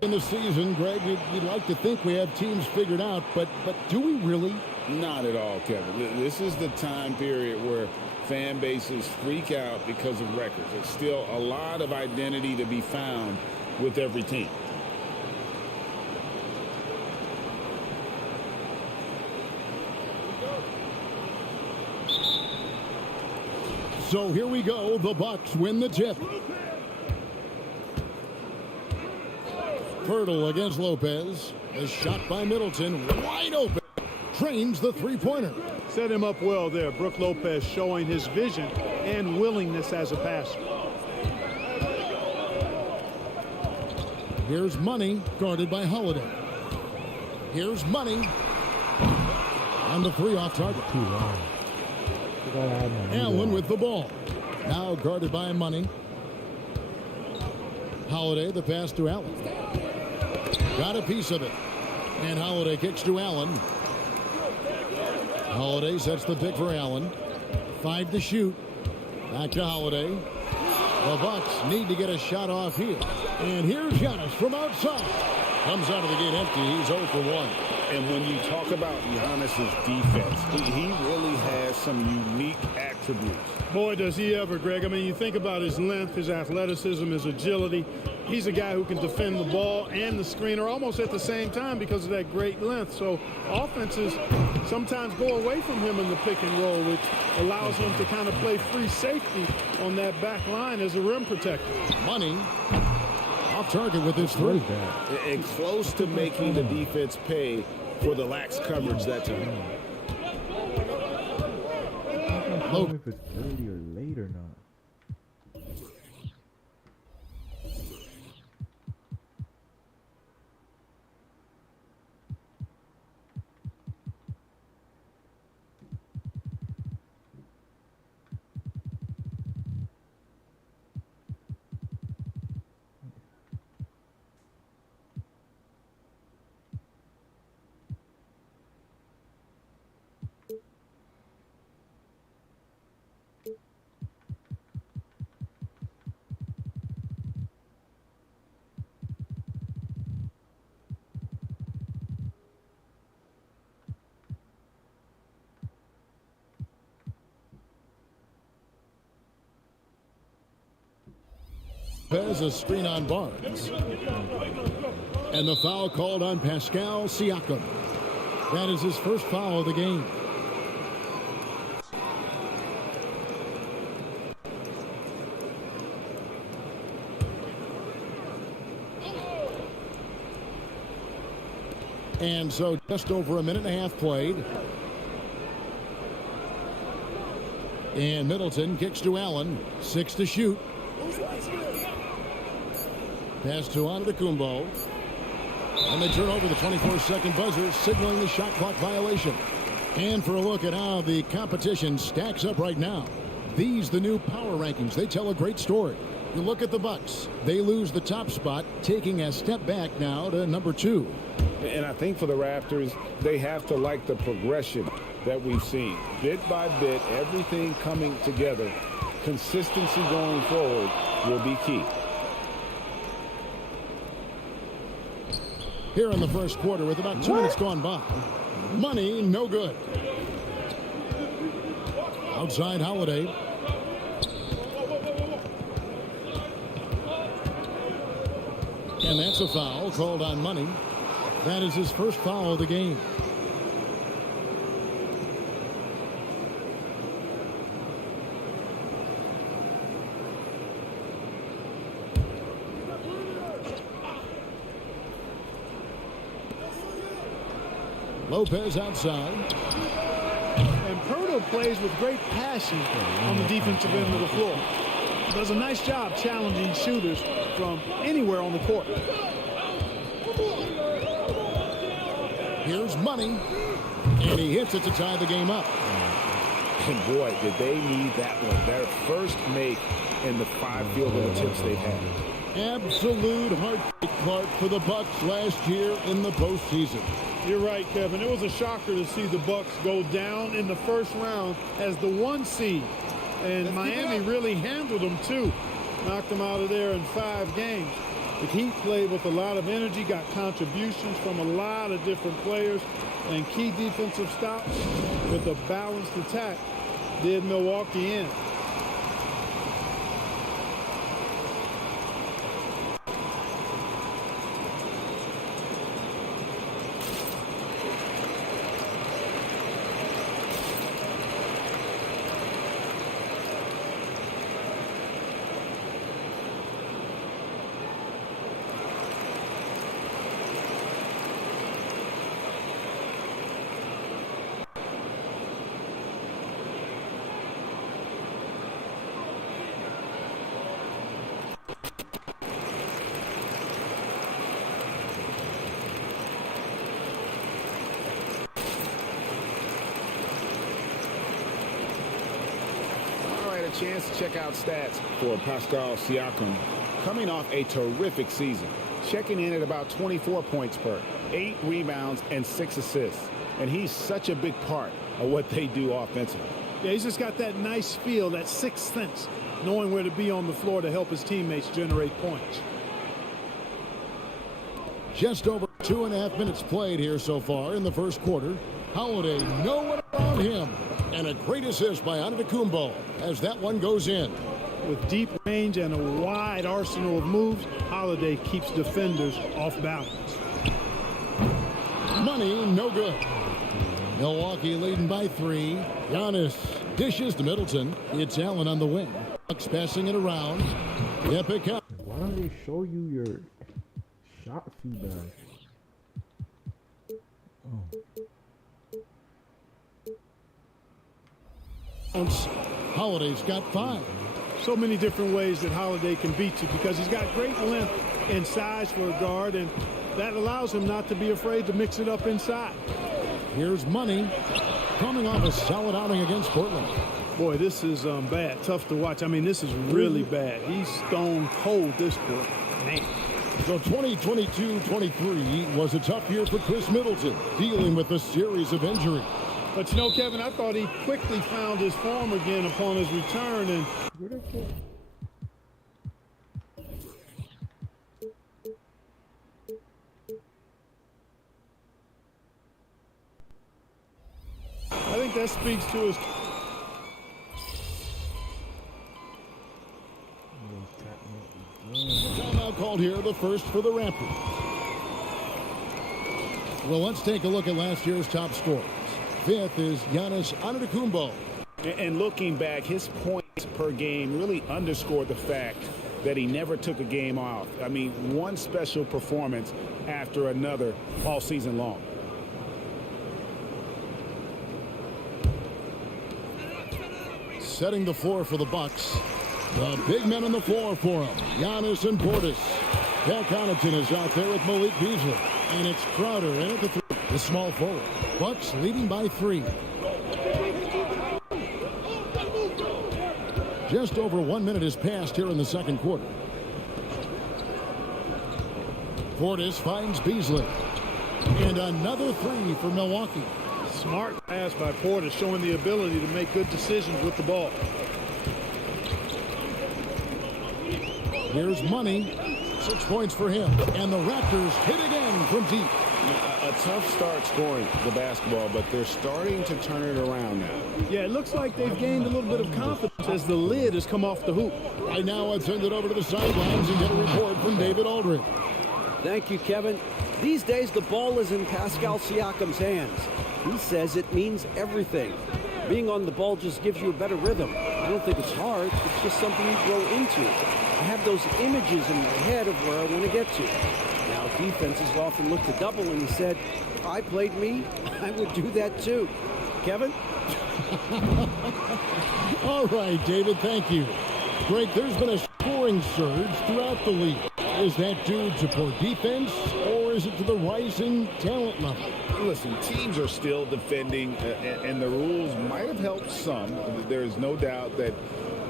In the season, Greg, you'd like to think we have teams figured out, but do we really? Not at all, Kevin. This is the time period where fan bases freak out because of records. There's still a lot of identity to be found with every team. So here we go. The Bucks win the tip. Pirtle against Lopez. The shot by Middleton. Wide open. Trains the three-pointer. Set him up well there. Brook Lopez showing his vision and willingness as a passer. Here's Money, guarded by Holiday. Here's Money. And the 3 off target. Too long. Allen with the ball. Now guarded by Money. Holiday, the pass to Allen. Got a piece of it. And Holiday kicks to Allen. Holiday sets the pick for Allen. 5 to shoot. Back to Holiday. The Bucks need to get a shot off here. And here's Giannis from outside. Comes out of the gate empty. He's 0 for 1. And when you talk about Giannis's defense, he really has some unique attributes. Boy, does he ever, Greg. I mean, you think about his length, his athleticism, his agility. He's a guy who can defend the ball and the screener almost at the same time because of that great length. So offenses sometimes go away from him in the pick and roll, which allows him to kind of play free safety on that back line as a rim protector. Money off target with his 3. And close to making the defense pay for the lax coverage that time. I don't know if it's early or late or not. Lopez, a screen on Barnes. And the foul called on Pascal Siakam. That is his first foul of the game. And so just over a minute and a half played. And Middleton kicks to Allen. 6 to shoot. Pass to Antetokounmpo. And they turn over the 24-second buzzer, signaling the shot clock violation. And for a look at how the competition stacks up right now. These, the new power rankings, they tell a great story. You look at the Bucks. They lose the top spot, taking a step back now to number 2. And I think for the Raptors, they have to like the progression that we've seen. Bit by bit, everything coming together. Consistency going forward will be key. Here in the first quarter with about 2 minutes gone by. Money, no good. Outside Holiday. And that's a foul called on Money. That is his first foul of the game. Lopez outside. And Pirtle plays with great passion on the defensive end of the floor. Does a nice job challenging shooters from anywhere on the court. Here's Money. And he hits it to tie the game up. And boy, did they need that one. Their first make in the 5 field goal attempts they've had. Absolute heartbreak, Clark, for the Bucks last year in the postseason. You're right, Kevin. It was a shocker to see the Bucks go down in the first round as the 1 seed. And Miami really handled them, too. Knocked them out of there in 5 games. The Heat played with a lot of energy, got contributions from a lot of different players, and key defensive stops with a balanced attack did Milwaukee in. Chance to check out stats for Pascal Siakam coming off a terrific season. checking in at about 24 points per, 8 rebounds, and 6 assists. And he's such a big part of what they do offensively. Yeah, he's just got that nice feel, that sixth sense, knowing where to be on the floor to help his teammates generate points. Just over 2.5 minutes played here so far in the first quarter. Holiday, no one around him. And a great assist by Antetokounmpo as that one goes in. With deep range and a wide arsenal of moves, Holiday keeps defenders off balance. Money, no good. Milwaukee leading by 3. Giannis dishes to Middleton. It's Allen on the wing. Bucks passing it around. Epic up. Why don't they show you your shot feedback? Oh. Holiday's got 5. So many different ways that Holiday can beat you because he's got great length and size for a guard, and that allows him not to be afraid to mix it up inside. Here's Money coming off a solid outing against Portland. Boy, this is bad. Tough to watch. I mean, this is really bad. He's stone cold this quarter. Man. So 2022-23 was a tough year for Chris Middleton, dealing with a series of injuries. But you know, Kevin, I thought he quickly found his form again upon his return. And I think that speaks to his. Timeout called here, the first for the Raptors. Well, let's take a look at last year's top scorers. 5th is Giannis Antetokounmpo. And looking back, his points per game really underscored the fact that he never took a game off. I mean, one special performance after another all season long. Setting the floor for the Bucks. The big men on the floor for him. Giannis and Portis. Pat Connaughton is out there with Malik Beasley. And it's Crowder in at the 3. The small forward. Bucks leading by 3. Just over 1 minute has passed here in the second quarter. Portis finds Beasley. And another 3 for Milwaukee. Smart pass by Portis, showing the ability to make good decisions with the ball. Here's Money. 6 points for him. And the Raptors hit again from deep. A tough start scoring the basketball, but they're starting to turn it around now. Yeah, it looks like they've gained a little bit of confidence as the lid has come off the hoop. Right now, let's send it over to the sidelines and get a report from David Aldridge. Thank you, Kevin. These days, the ball is in Pascal Siakam's hands. He says it means everything. Being on the ball just gives you a better rhythm. I don't think it's hard. It's just something you grow into. I have those images in my head of where I want to get to. Now, defenses often look to double, and he said, if I played me, I would do that too. Kevin? All right, David, thank you. Greg, there's been a scoring surge throughout the league. Is that due to poor defense, or is it to the rising talent level? Listen, teams are still defending, and the rules might have helped some. There's no doubt that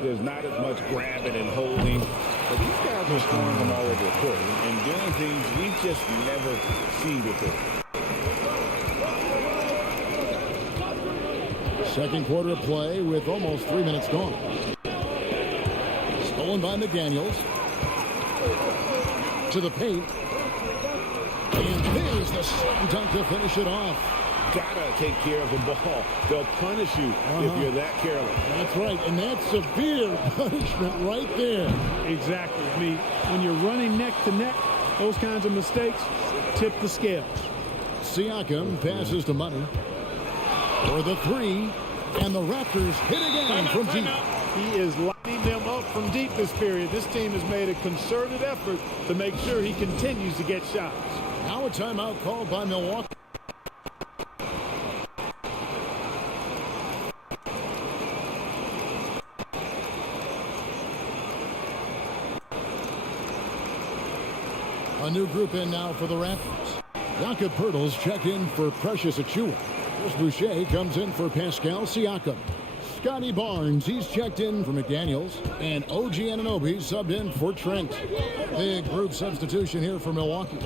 there's not as much grabbing and holding. But these guys are scoring from all over the court and doing things we've just never seen before. Second quarter of play with almost 3 minutes gone. Stolen by McDaniels. To the paint. And there's the slam dunk to finish it off. Gotta take care of the ball. They'll punish you if you're that careless. That's right, and that's severe punishment right there. Exactly. I mean, when you're running neck to neck, those kinds of mistakes tip the scales. Siakam passes to Money for the 3, and the Raptors hit again from deep. He is lighting them up from deep this period. This team has made a concerted effort to make sure he continues to get shots. Now a timeout called by Milwaukee. A new group in now for the Raptors. Jakob Poeltl's checked in for Precious Achiuwa. Chris Boucher comes in for Pascal Siakam. Scotty Barnes. He's checked in for McDaniels. And OG Anunoby subbed in for Trent. Big group substitution here for Milwaukee.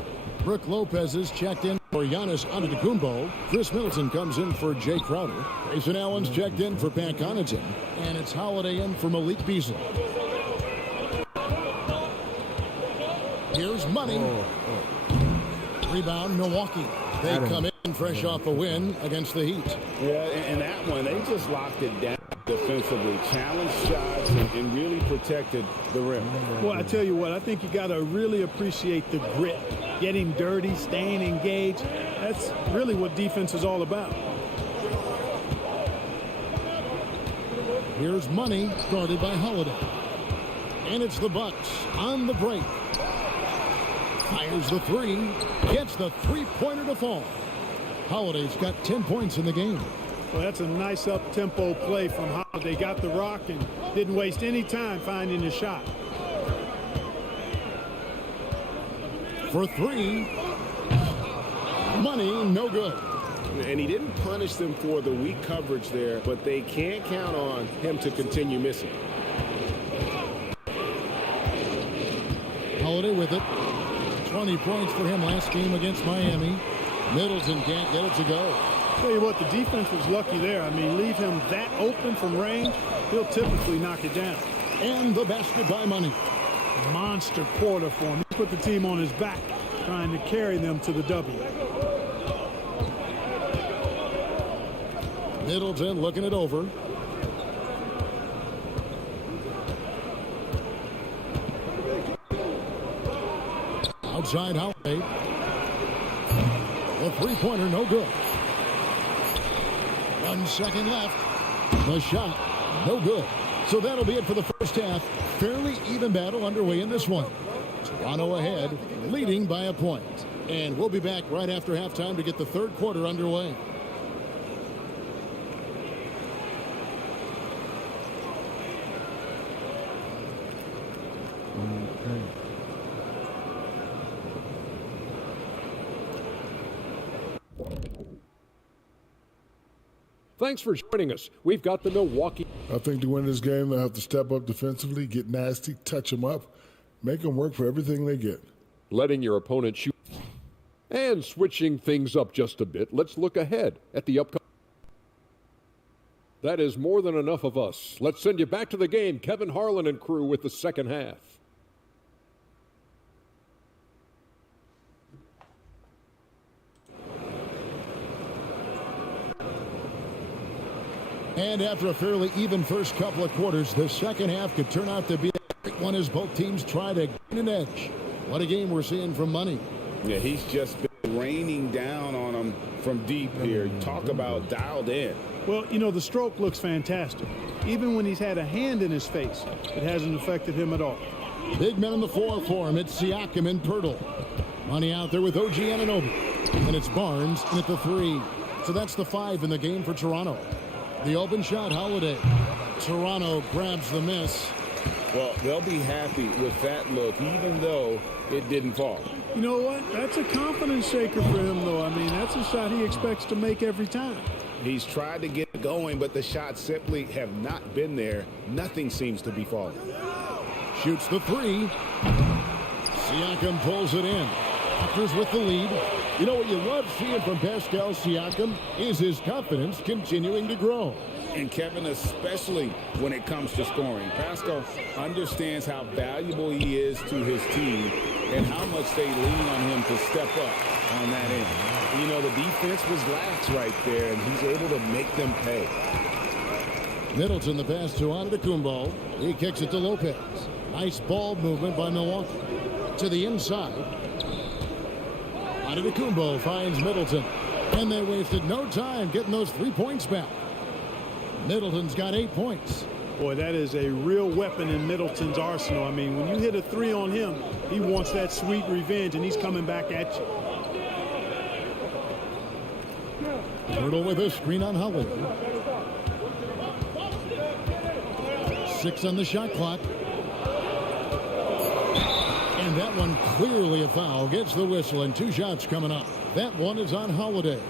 Brook Lopez is checked in for Giannis Antetokounmpo. Chris Middleton comes in for Jay Crowder. Grayson Allen's checked in for Pat Connaughton. And it's Holiday in for Malik Beasley. Here's Money. Rebound, Milwaukee. They come in fresh off a win against the Heat. Yeah, and that one, they just locked it down defensively. Challenged shots and really protected the rim. Well, I tell you what, I think you got to really appreciate the grit. Getting dirty, staying engaged. That's really what defense is all about. Here's Money, guarded by Holiday. And it's the Bucks on the break. Fires the three. Gets the three-pointer to fall. Holiday's got 10 points in the game. Well, that's a nice up-tempo play from Holiday. Got the rock and didn't waste any time finding the shot. For three. Money, no good. And he didn't punish them for the weak coverage there, but they can't count on him to continue missing. Holiday with it. 20 points for him last game against Miami. Middleton can't get it to go. Tell you what, the defense was lucky there. I mean, leave him that open from range, he'll typically knock it down. And the basket by Money. Monster quarter for him. He put the team on his back, trying to carry them to the W. Middleton looking it over. Outside Holiday. The three-pointer, no good. 1 second left. The shot, no good. So that'll be it for the first half. Fairly even battle underway in this one. Toronto ahead, leading by a point. And we'll be back right after halftime to get the third quarter underway. Thanks for joining us. We've got the Milwaukee. I think to win this game, they'll have to step up defensively, get nasty, touch them up, make them work for everything they get. Letting your opponent shoot. And switching things up just a bit, let's look ahead at the upcoming. That is more than enough of us. Let's send you back to the game. Kevin Harlan and crew with the second half. And after a fairly even first couple of quarters, the second half could turn out to be a great one as both teams try to gain an edge. What a game we're seeing from Money. Yeah, he's just been raining down on them from deep here. Talk about dialed in. Well, you know, the stroke looks fantastic. Even when he's had a hand in his face, it hasn't affected him at all. Big men on the floor for him. It's Siakam and Pirtle. Money out there with OG Anunoby. And it's Barnes in at the three. So that's the 5 in the game for Toronto. The open shot, Holiday. Toronto grabs the miss. Well, they'll be happy with that look, even though it didn't fall. You know what? That's a confidence shaker for him, though. I mean, that's a shot he expects to make every time. He's tried to get it going, but the shots simply have not been there. Nothing seems to be falling. Shoots the three. Siakam pulls it in. Raptors with the lead. You know what you love seeing from Pascal Siakam is his confidence continuing to grow. And Kevin, especially when it comes to scoring. Pascal understands how valuable he is to his team and how much they lean on him to step up on that end. You know, the defense was lax right there, and he's able to make them pay. Middleton the pass to Antetokounmpo. He kicks it to Lopez. Nice ball movement by Milwaukee. To the inside. Antetokounmpo finds Middleton. And they wasted no time getting those 3 points back. Middleton's got 8 points. Boy, that is a real weapon in Middleton's arsenal. I mean, when you hit a 3 on him, he wants that sweet revenge, and he's coming back at you. Pirtle with a screen on Holiday. 6 on the shot clock. And that one clearly a foul. Gets the whistle, and 2 shots coming up. That one is on Holiday.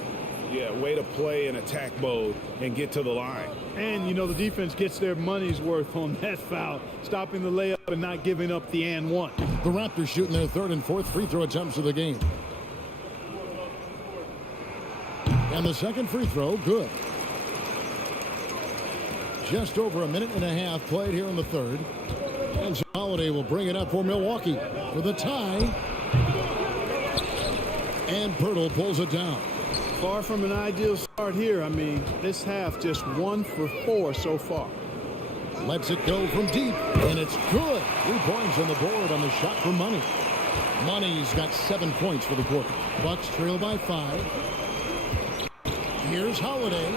Yeah, way to play in attack mode and get to the line. And, you know, the defense gets their money's worth on that foul, stopping the layup and not giving up the and one. The Raptors shooting their third and fourth free throw attempts of the game. And the second free throw, good. Just over a minute and a half played here in the third. And Holiday will bring it up for Milwaukee for the tie. And Pirtle pulls it down. Far from an ideal start here. I mean, this half just 1 for 4 so far. Lets it go from deep, and it's good. 3 points on the board on the shot for Money. Money's got 7 points for the quarter. Bucks trail by 5. Here's Holiday,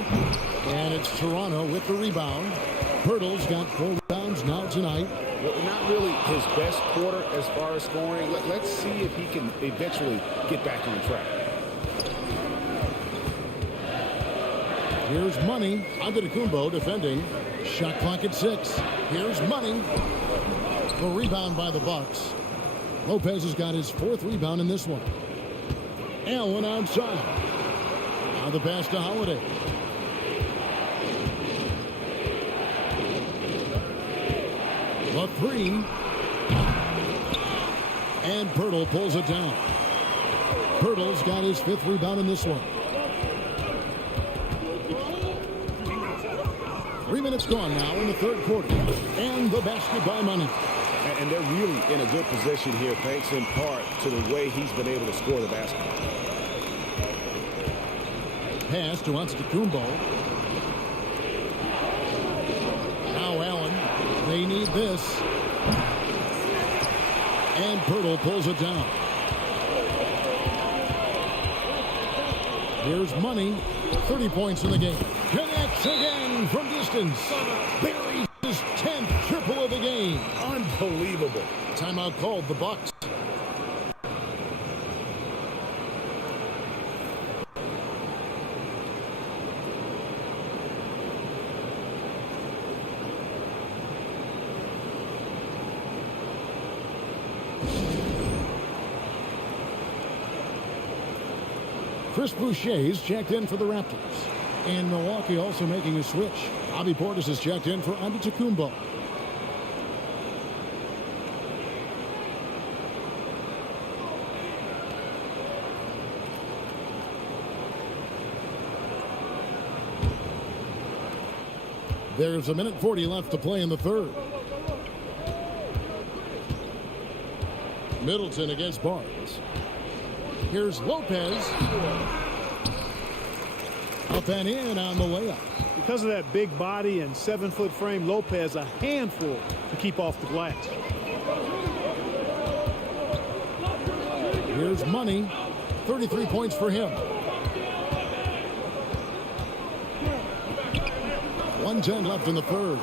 and it's Toronto with the rebound. Pirtle's got 4 rebounds now tonight. Well, not really his best quarter as far as scoring. Let's see if he can eventually get back on track. Here's Money. Antetokounmpo defending. Shot clock at 6. Here's Money. The rebound by the Bucks. Lopez has got his 4th rebound in this one. Allen outside. Now the pass to Holiday. The 3. And Pirtle pulls it down. Pirtle's got his 5th rebound in this one. 3 minutes gone now in the third quarter. And the basket by Money. And they're really in a good position here, thanks in part to the way he's been able to score the basketball. Pass to Antetokounmpo. Now Allen. They need this. And Pirtle pulls it down. Here's Money. 30 points in the game. Connects again from distance. Buries his 10th triple of the game. Unbelievable. Timeout called the Bucks. Chris Boucher's checked in for the Raptors. And Milwaukee also making a switch. Bobby Portis is checked in for Antetokounmpo. There's a minute 40 left to play in the third. Middleton against Barnes. Here's Lopez. Up and in on the layup. Because of that big body and 7-foot frame, Lopez a handful to keep off the glass. Here's Money. 33 points for him. 1:10 left in the third.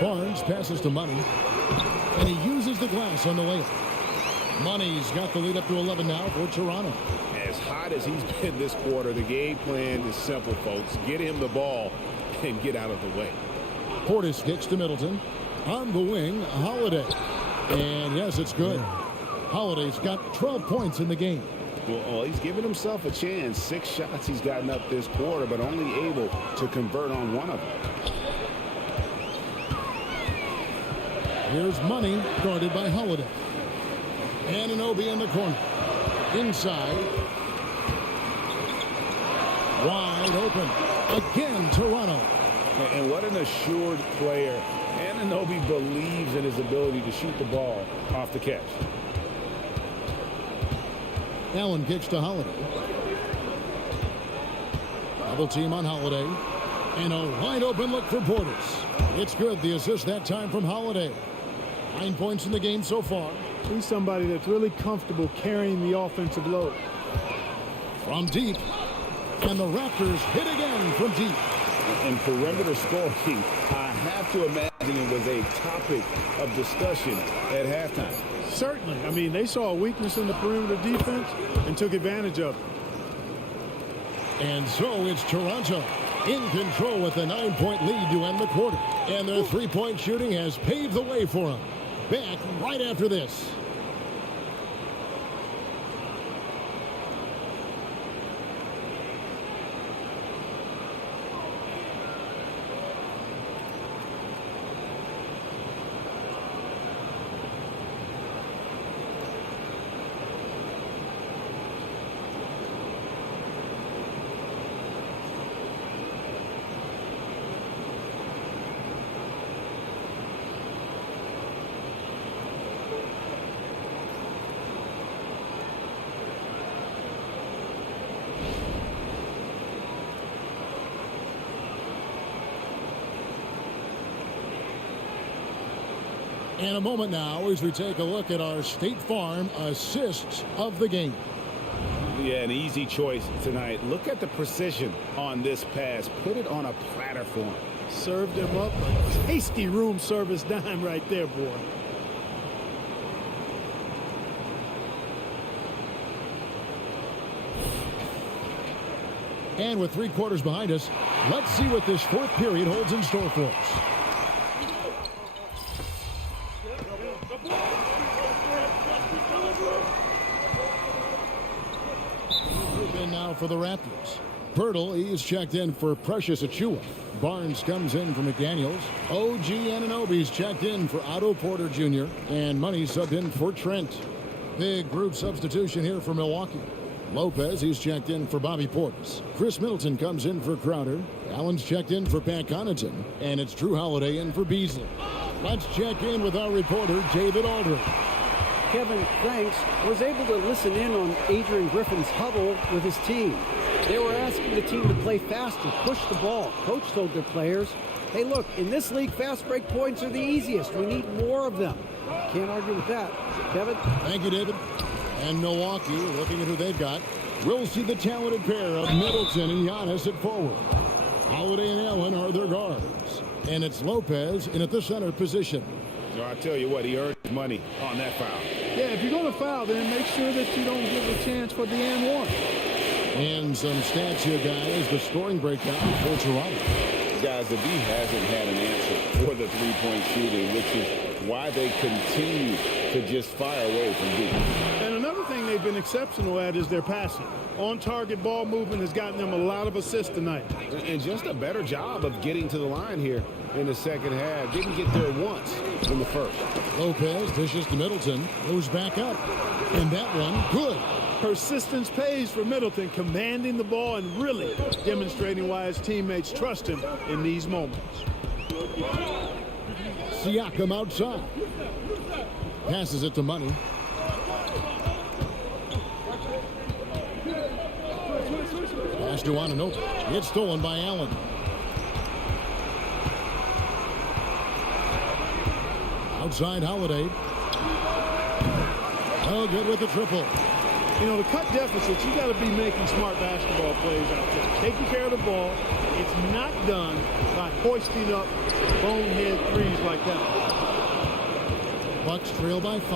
Barnes passes to Money. And he uses the glass on the layup. Money's got the lead up to 11 now for Toronto. As hot as he's been this quarter, the game plan is simple, folks. Get him the ball and get out of the way. Portis kicks to Middleton. On the wing, Holiday. And yes, it's good. Holiday's got 12 points in the game. Well, he's given himself a chance. 6 shots he's gotten up this quarter, but only able to convert on one of them. Here's Money, guarded by Holiday. Anunoby in the corner. Inside. Wide open. Again, Toronto. And what an assured player. Anunoby believes in his ability to shoot the ball off the catch. Allen kicks to Holiday. Double team on Holiday. And a wide open look for Portis. It's good. The assist that time from Holiday. 9 points in the game so far. He's somebody that's really comfortable carrying the offensive load. From deep. And the Raptors hit again from deep. And perimeter scoring, I have to imagine it was a topic of discussion at halftime. Certainly. I mean, they saw a weakness in the perimeter defense and took advantage of it. And so it's Toronto in control with a 9-point lead to end the quarter. And their three-point shooting has paved the way for them. Back right after this. And a moment now as we take a look at our State Farm assists of the game. Yeah, an easy choice tonight. Look at the precision on this pass. Put it on a platter for him. Served him up a tasty room service dime right there, boy. And with 3 quarters behind us, let's see what this fourth period holds in store for us. And now for the Raptors. Pirtle, he's checked in for Precious Achua. Barnes comes in for McDaniels. OG Anunoby's checked in for Otto Porter Jr. And Money subbed in for Trent. Big group substitution here for Milwaukee. Lopez, he's checked in for Bobby Portis. Chris Middleton comes in for Crowder. Allen's checked in for Pat Connaughton. And it's Drew Holiday in for Beasley. Let's check in with our reporter, David Aldridge. Kevin, thanks. I was able to listen in on Adrian Griffin's huddle with his team. They were asking the team to play fast and push the ball. Coach told their players, hey, look, in this league, fast break points are the easiest. We need more of them. Can't argue with that. Kevin? Thank you, David. And Milwaukee, looking at who they've got, we'll see the talented pair of Middleton and Giannis at forward. Holiday and Allen are their guards. And it's Lopez in at the center position. So I tell you what, he earned his money on that foul. Yeah, if you're going to foul, then make sure that you don't give a chance for the and one. And some stats here, guys. The scoring breakdown for Toronto. Guys, the D hasn't had an answer for the three-point shooting, which is why they continue to just fire away from deep. And another thing they've been exceptional at is their passing. On-target ball movement has gotten them a lot of assists tonight. And just a better job of getting to the line here in the second half. Didn't get there once in the first. Lopez dishes to Middleton. Goes back up. And that one, good. Persistence pays for Middleton, commanding the ball and really demonstrating why his teammates trust him in these moments. Siakam outside. Passes it to Money. Pass to Anunoby. It's stolen by Allen. Outside Holiday. Oh, good with the triple. You know, to cut deficits, you got to be making smart basketball plays out there. Taking care of the ball. It's not done by hoisting up bonehead threes like that. Bucks trail by 5.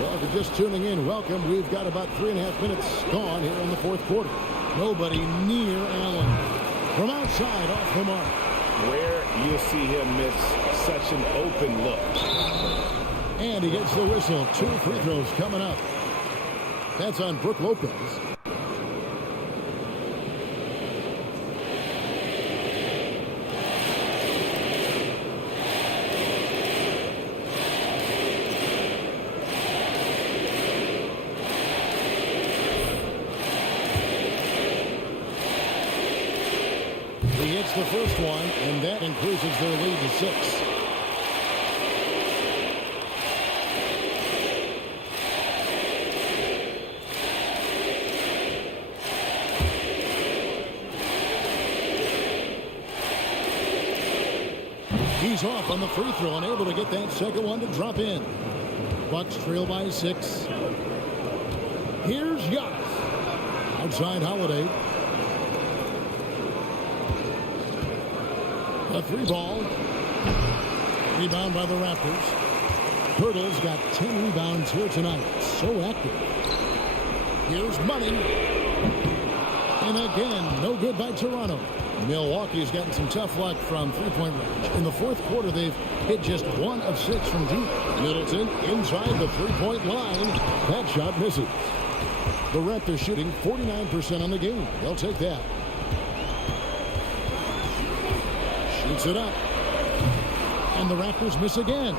Well, if you're just tuning in, welcome. We've got about 3.5 minutes gone here in the fourth quarter. Nobody near Allen. From outside, off the mark. Where you'll see him miss such an open look. And he gets the whistle. 2 free throws coming up. That's on Brook Lopez. He hits the first one, and that increases their lead to 6. He's off on the free throw and able to get that second one to drop in. Bucks trail by 6. Here's Giannis. Outside Holiday. A 3-ball. Rebound by the Raptors. Pirtle's got 10 rebounds here tonight. So active. Here's Money. And again, no good by Toronto. Milwaukee's gotten some tough luck from three-point range. In the fourth quarter, they've hit just 1 of 6 from deep. Middleton inside the three-point line. That shot misses. The Raptors shooting 49% on the game. They'll take that. Shoots it up. And the Raptors miss again.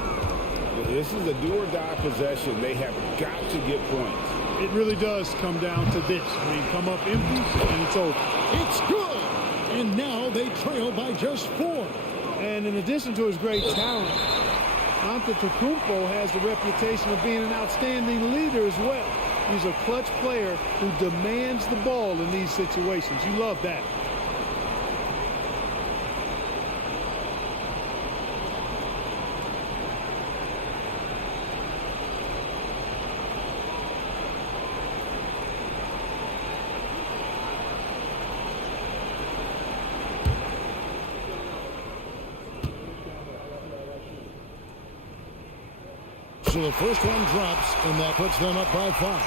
This is a do-or-die possession. They have got to get points. It really does come down to this. I mean, come up empty, and it's over. It's good! And now they trail by just 4. And in addition to his great talent, Antetokounmpo has the reputation of being an outstanding leader as well. He's a clutch player who demands the ball in these situations. You love that. So the first one drops, and that puts them up by 5.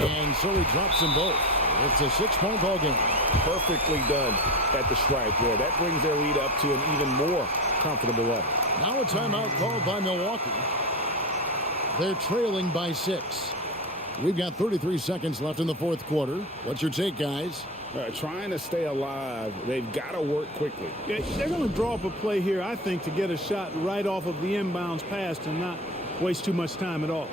And so he drops them both. It's a 6-point ball game. Perfectly done at the stripe there. That brings their lead up to an even more comfortable level. Now a timeout called by Milwaukee. They're trailing by 6. We've got 33 seconds left in the fourth quarter. What's your take, guys? Trying to stay alive, they've got to work quickly. Yeah, they're going to draw up a play here, I think, to get a shot right off of the inbounds pass and not waste too much time at all.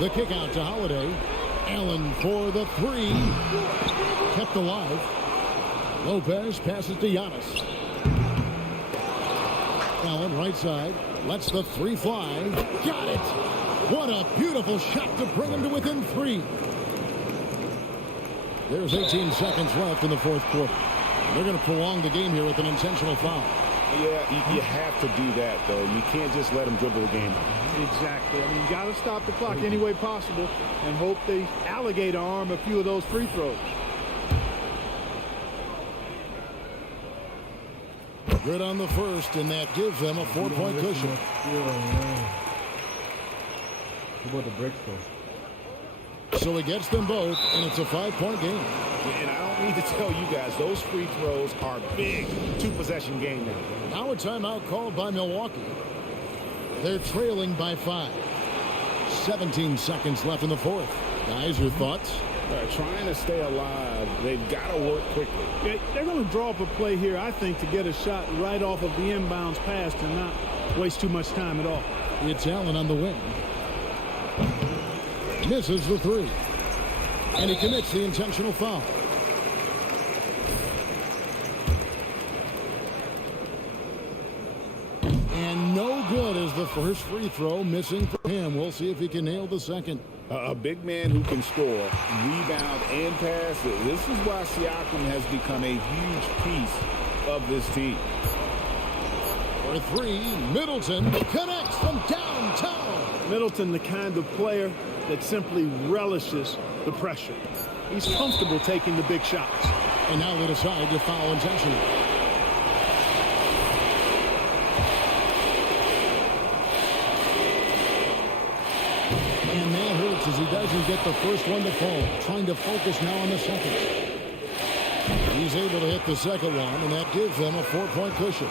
The kick out to Holiday. Allen for the 3. Kept alive. Lopez passes to Giannis. Allen right side. Lets the 3 fly. Got it. What a beautiful shot to bring him to within 3. There's 18 seconds left in the fourth quarter. They're going to prolong the game here with an intentional foul. Yeah, you have to do that, though. You can't just let them dribble the game. Exactly. I mean, you got to stop the clock any way possible and hope they alligator arm a few of those free throws. Good on the first, and that gives them a 4-point cushion. What about the breaks, though? So he gets them both, and it's a 5-point game. And I don't need to tell you guys, those free throws are big. 2-possession game now. Now a timeout called by Milwaukee. They're trailing by 5. 17 seconds left in the fourth. Guys, your thoughts? Trying to stay alive, they've got to work quickly. Yeah, they're going to draw up a play here, I think, to get a shot right off of the inbounds pass and not waste too much time at all. It's Allen on the wing. Misses the 3. And he commits the intentional foul. And no good as the first free throw, missing for him. We'll see if he can nail the second. A big man who can score, rebound, and pass. This is why Siakam has become a huge piece of this team. For 3, Middleton connects from downtown. Middleton, the kind of player that simply relishes the pressure. He's comfortable taking the big shots. And now they decide to foul intentionally. And that hurts as he doesn't get the first one to fall. Trying to focus now on the second. He's able to hit the second one, and that gives them a 4-point cushion.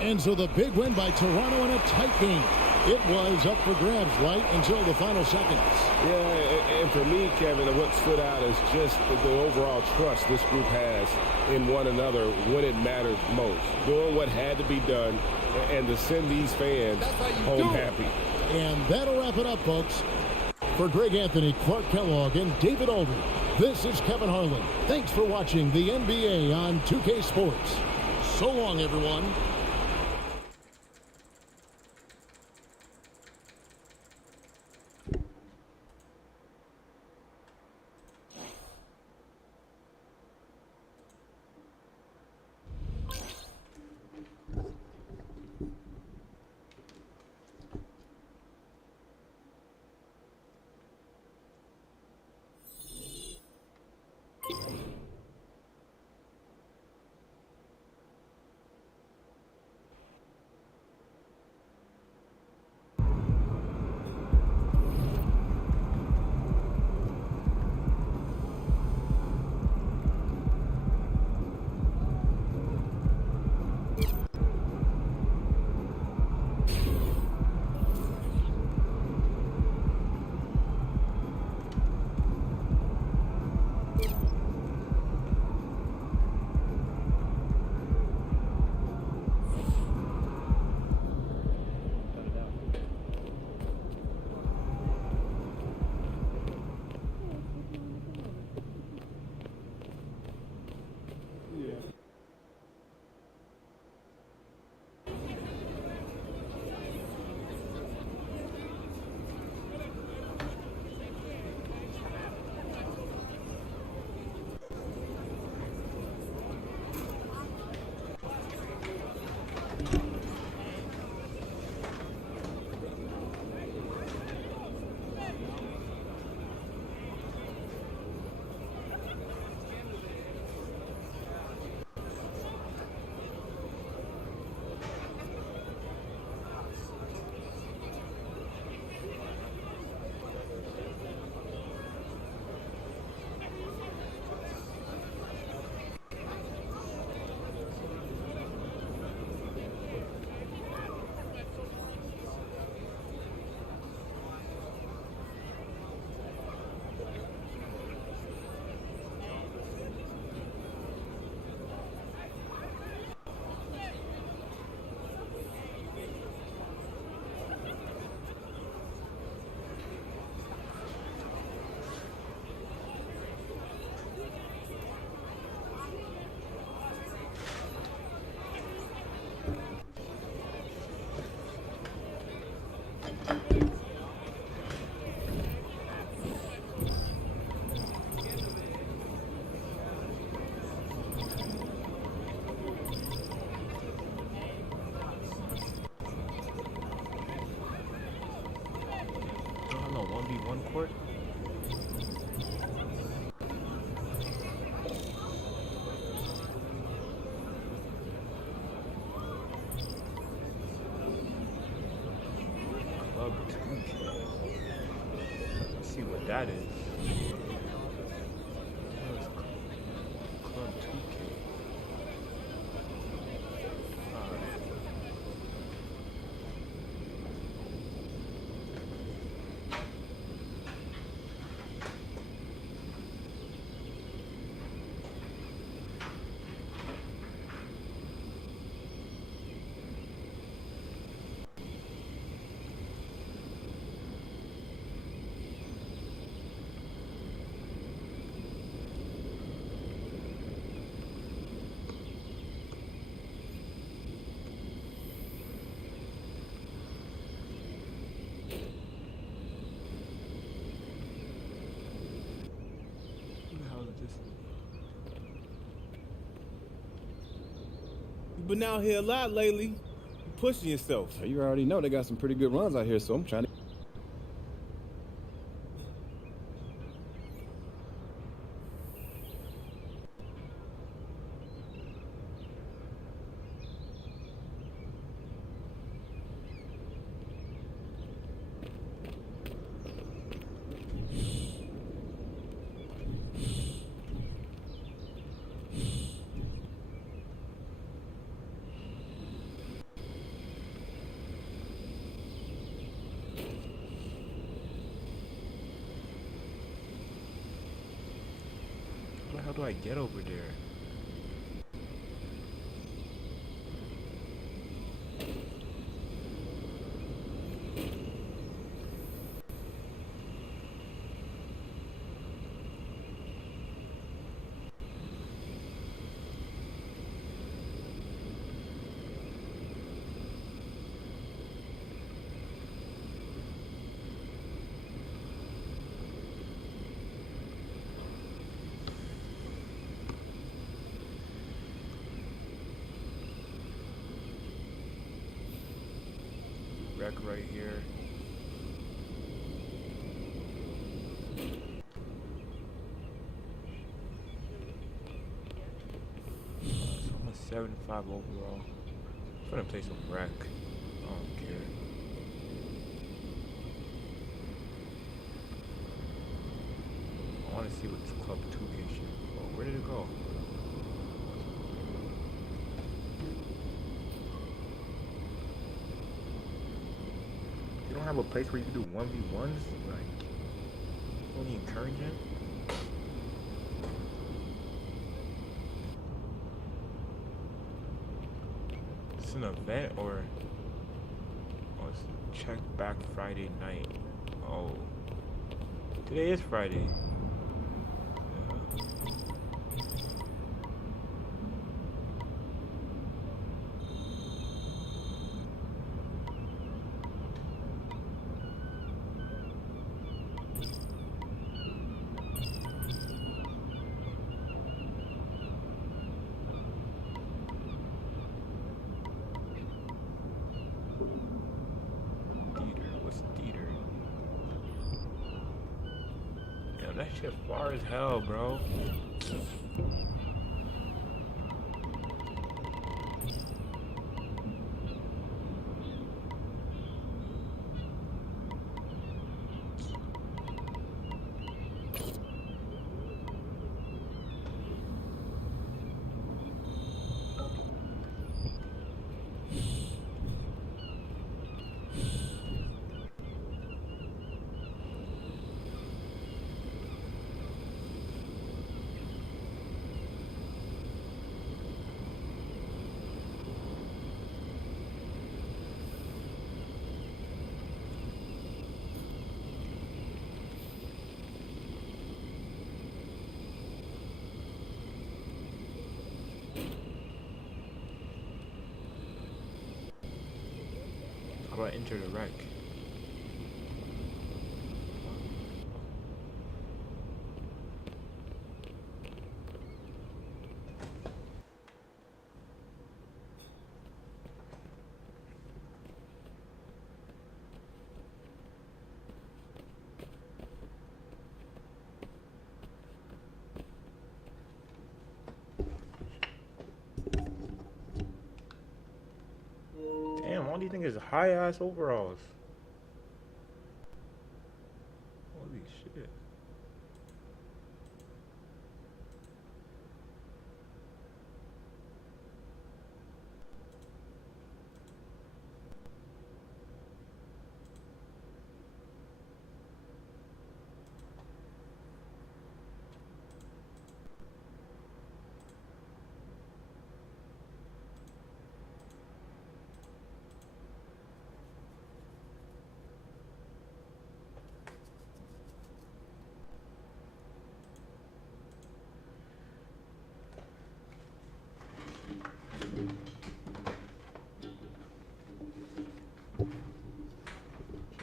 And so the big win by Toronto in a tight game. It was up for grabs right until the final seconds. Yeah, and for me, Kevin, what stood out is just the overall trust this group has in one another when it matters most. Doing what had to be done and to send these fans home happy. And that'll wrap it up, folks. For Greg Anthony, Clark Kellogg, and David Aldridge, this is Kevin Harlan. Thanks for watching the NBA on 2K Sports. So long, everyone. a 1v1 court? Club 2K. Let's see what that is. Club 2K. You've been out here a lot lately. You pushing yourself. You already know they got some pretty good runs out here, so I'm trying to. How do I get over there? Wreck right here. So I'm a 75 overall. I'm gonna play some wreck. I don't care. I want to see what this Club 2K shit. Oh, where did it go? You don't have a place where you can do 1v1s? Like, only encouraging? Is this an event or it's check back Friday night? Oh, today is Friday. That shit far as hell, bro. How do I enter the wreck? these niggas high ass overalls. Holy shit.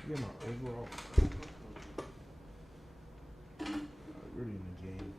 Get my overall. Really in the game.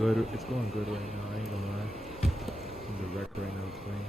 good. It's going good right now. I ain't gonna lie. The wreck right now playing.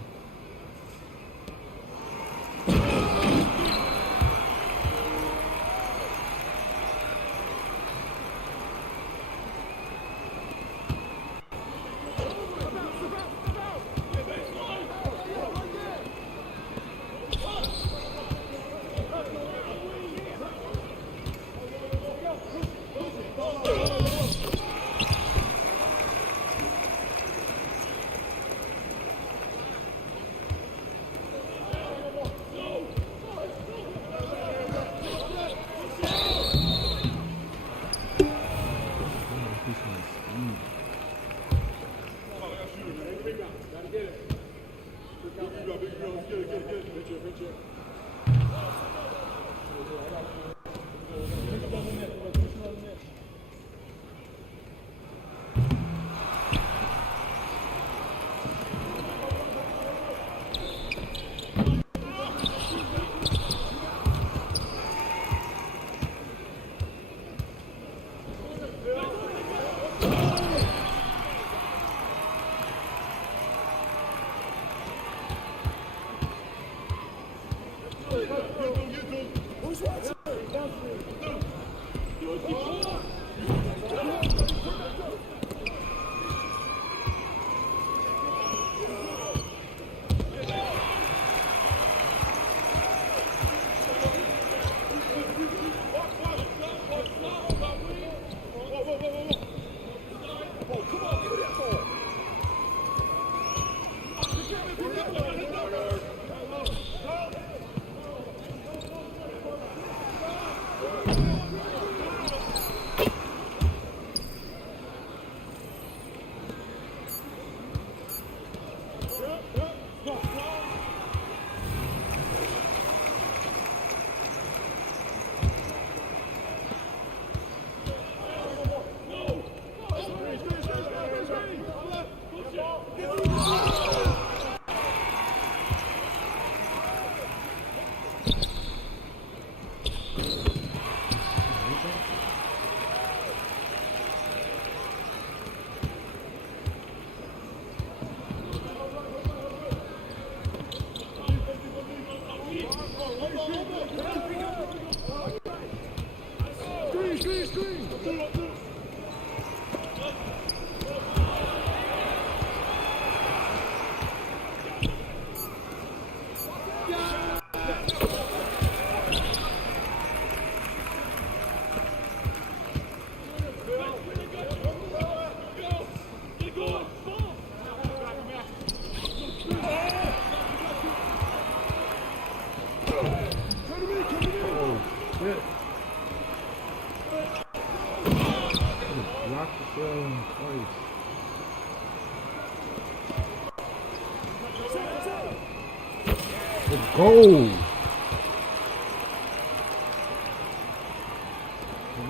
Go! We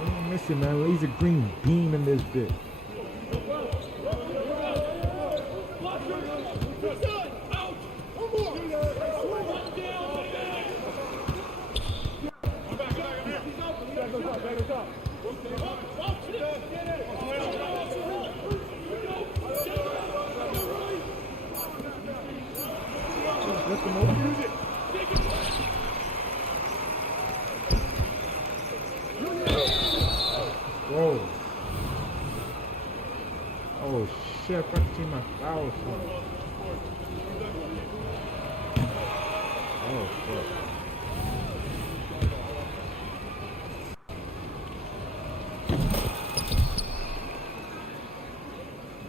ain't missing, man. Laser green beam in this bit. Whoa. Oh shit, I forgot to change my foul shot. Oh fuck.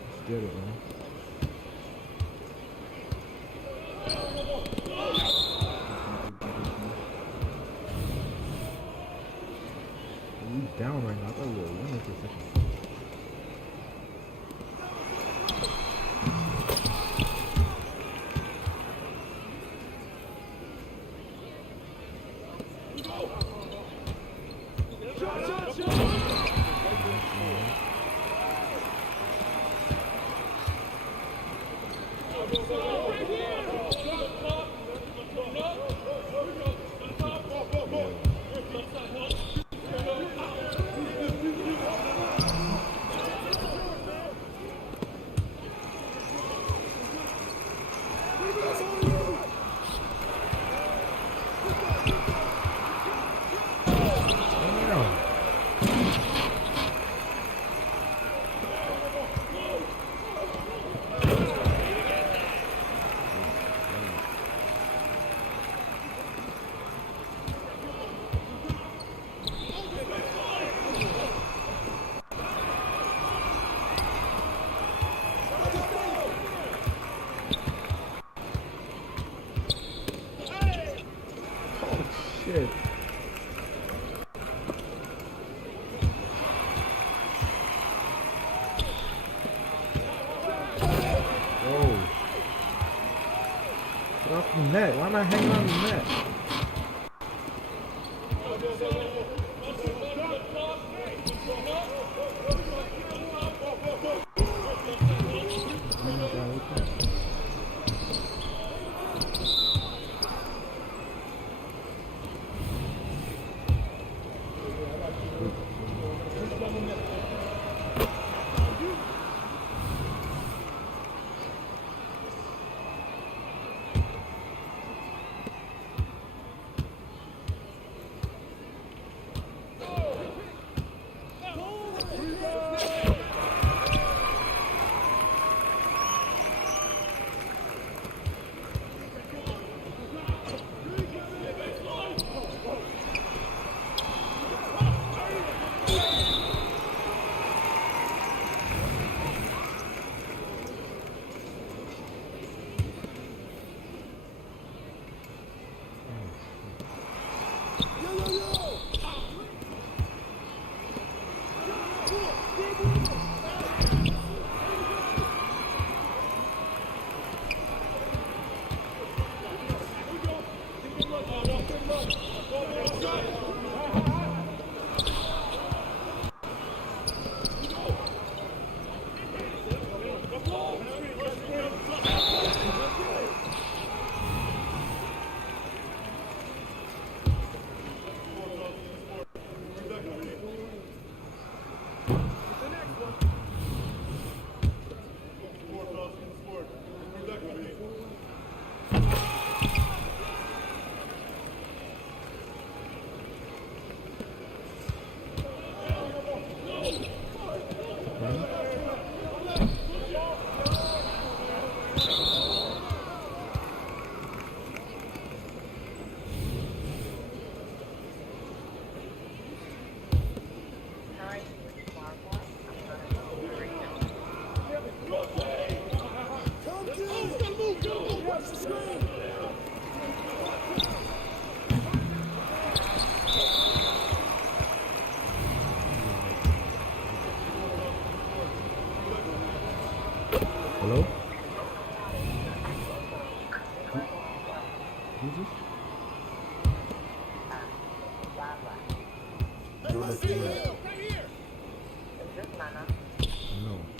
Let's get it, man. Down right now. I thought we were winning for a second. gotta hang on the net. Hello? Who's this? No.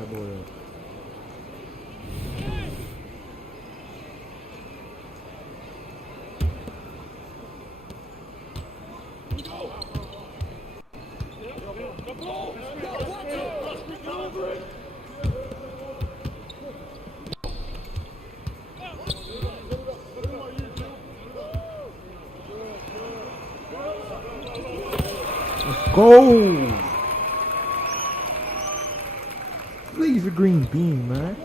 bad boy up. Go! Laser green beam, man.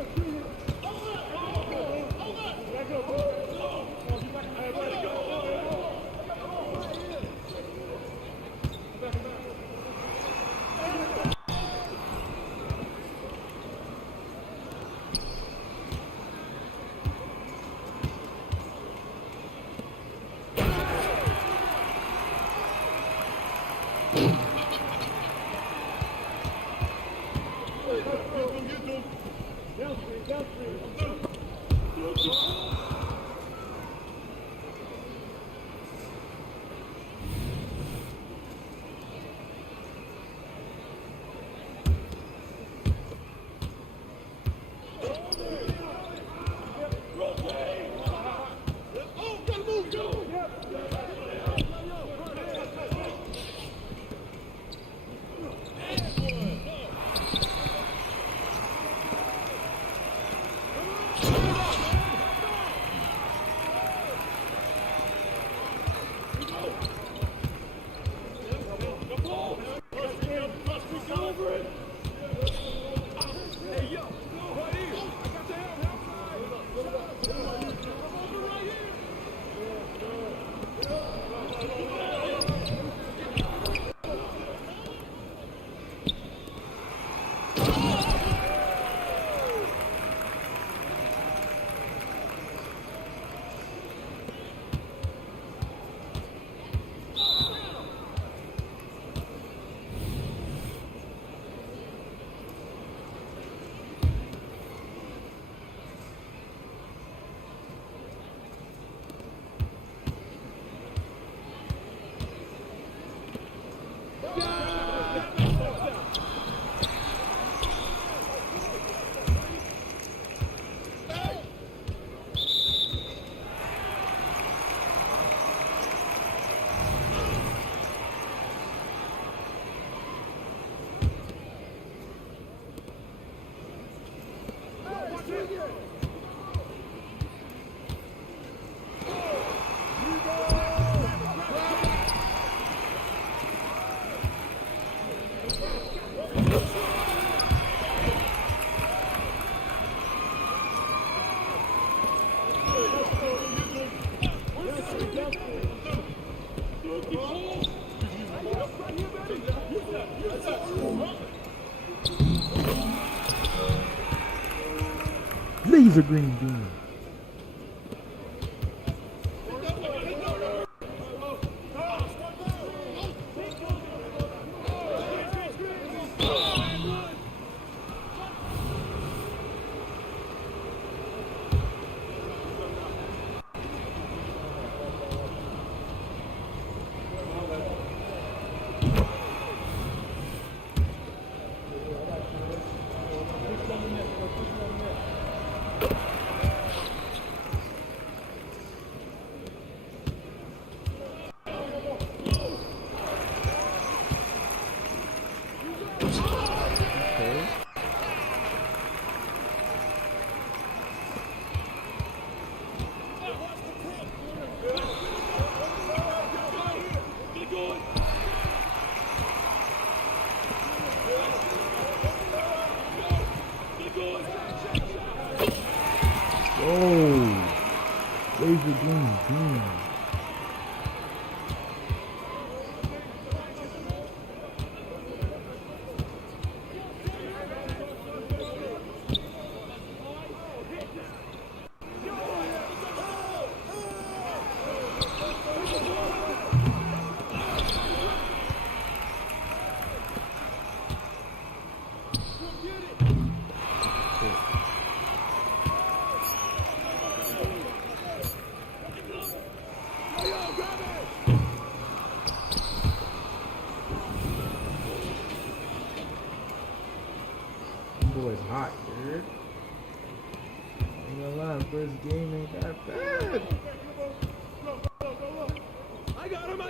Laser green beam. Laser green beam. is hot, dude. Ain't gonna lie, first game ain't that bad. I got him!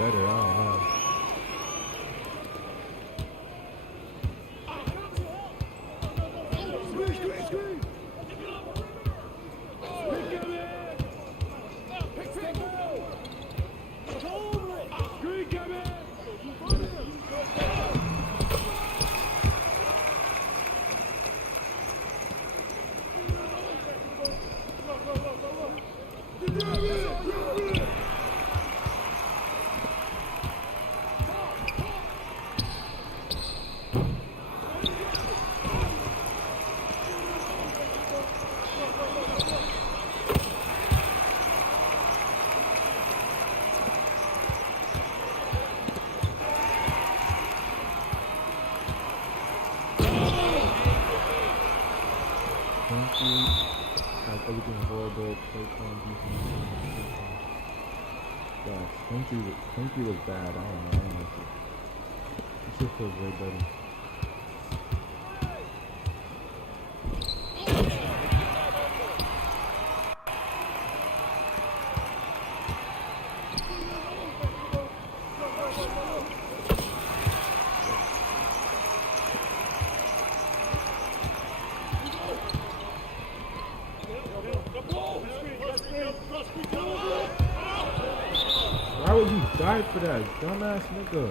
Better, I don't know. Everything horrible, play calm, defense. God, Twinkie was bad. I don't know. It should feel way better. Why would you die for that, dumbass nigga?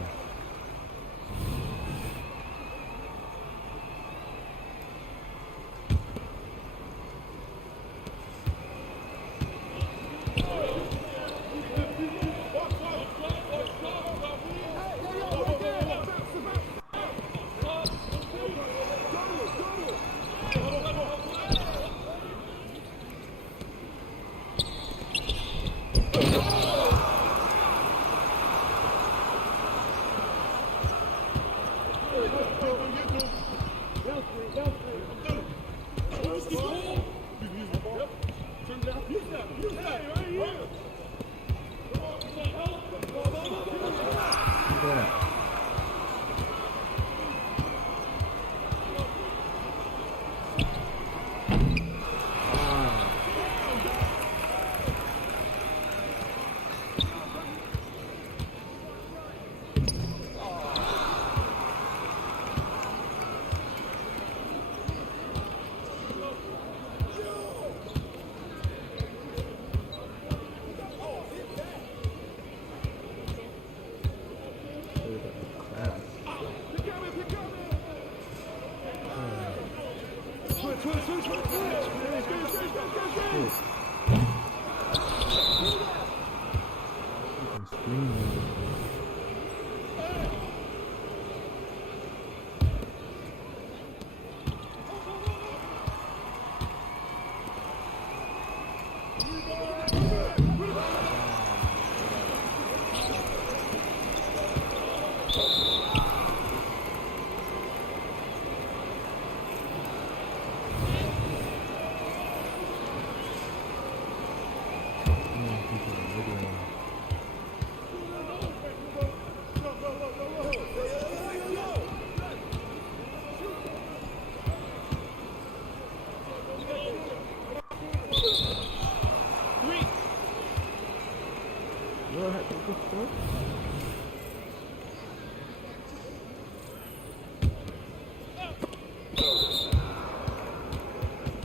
What the fuck?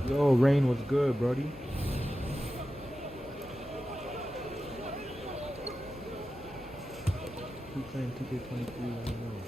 Yo, Rain was good, brody. Keep playing 2K23, I don't know.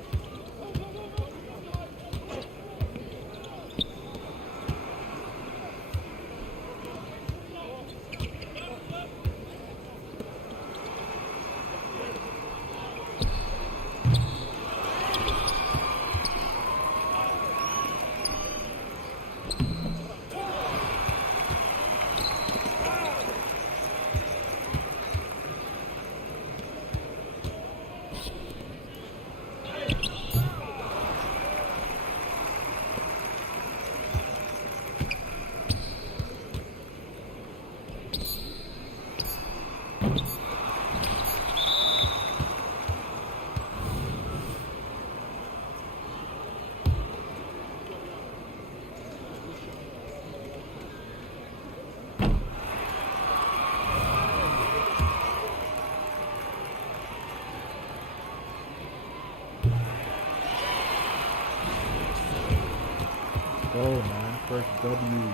Oh man, first W.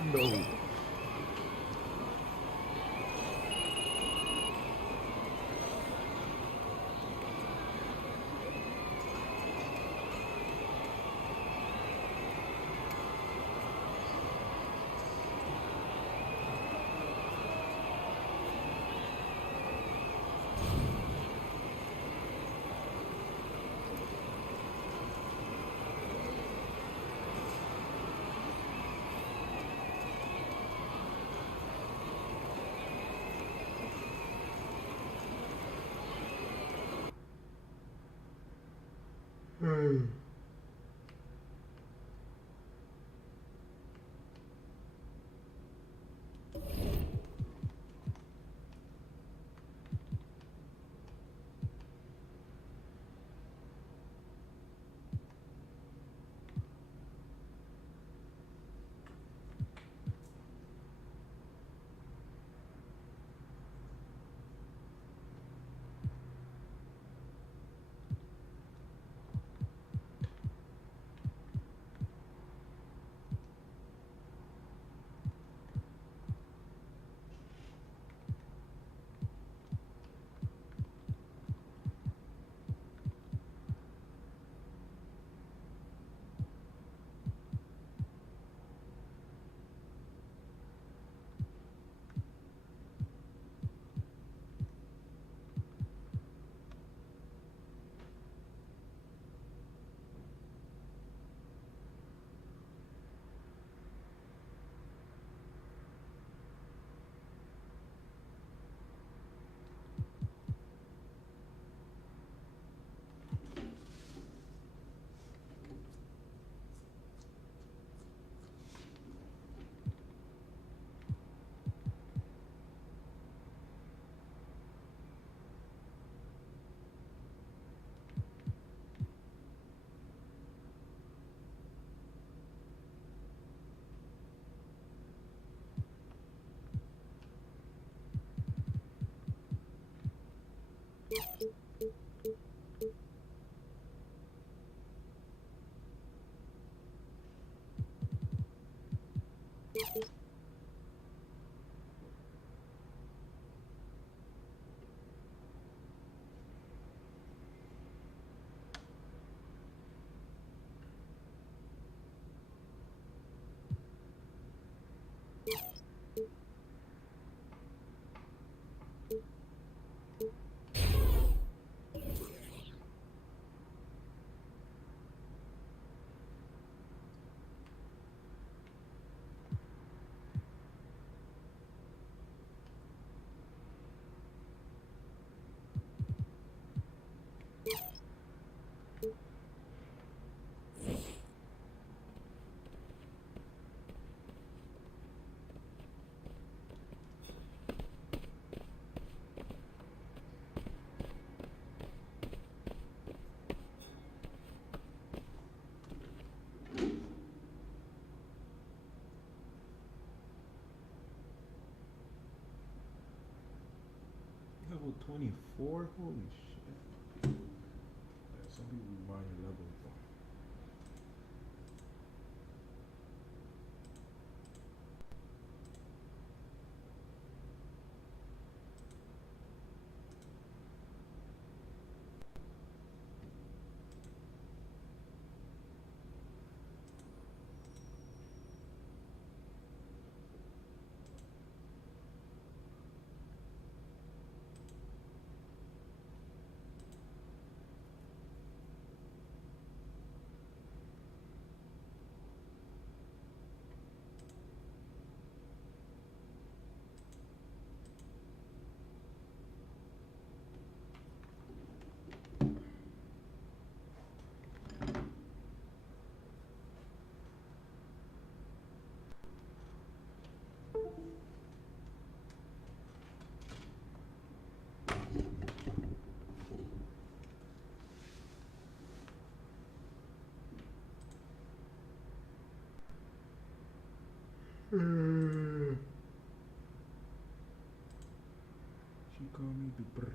No. level 24? Holy shit. Yeah, some people remind your levels though. She call me the brr.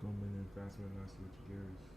Coming in faster than I switch gears.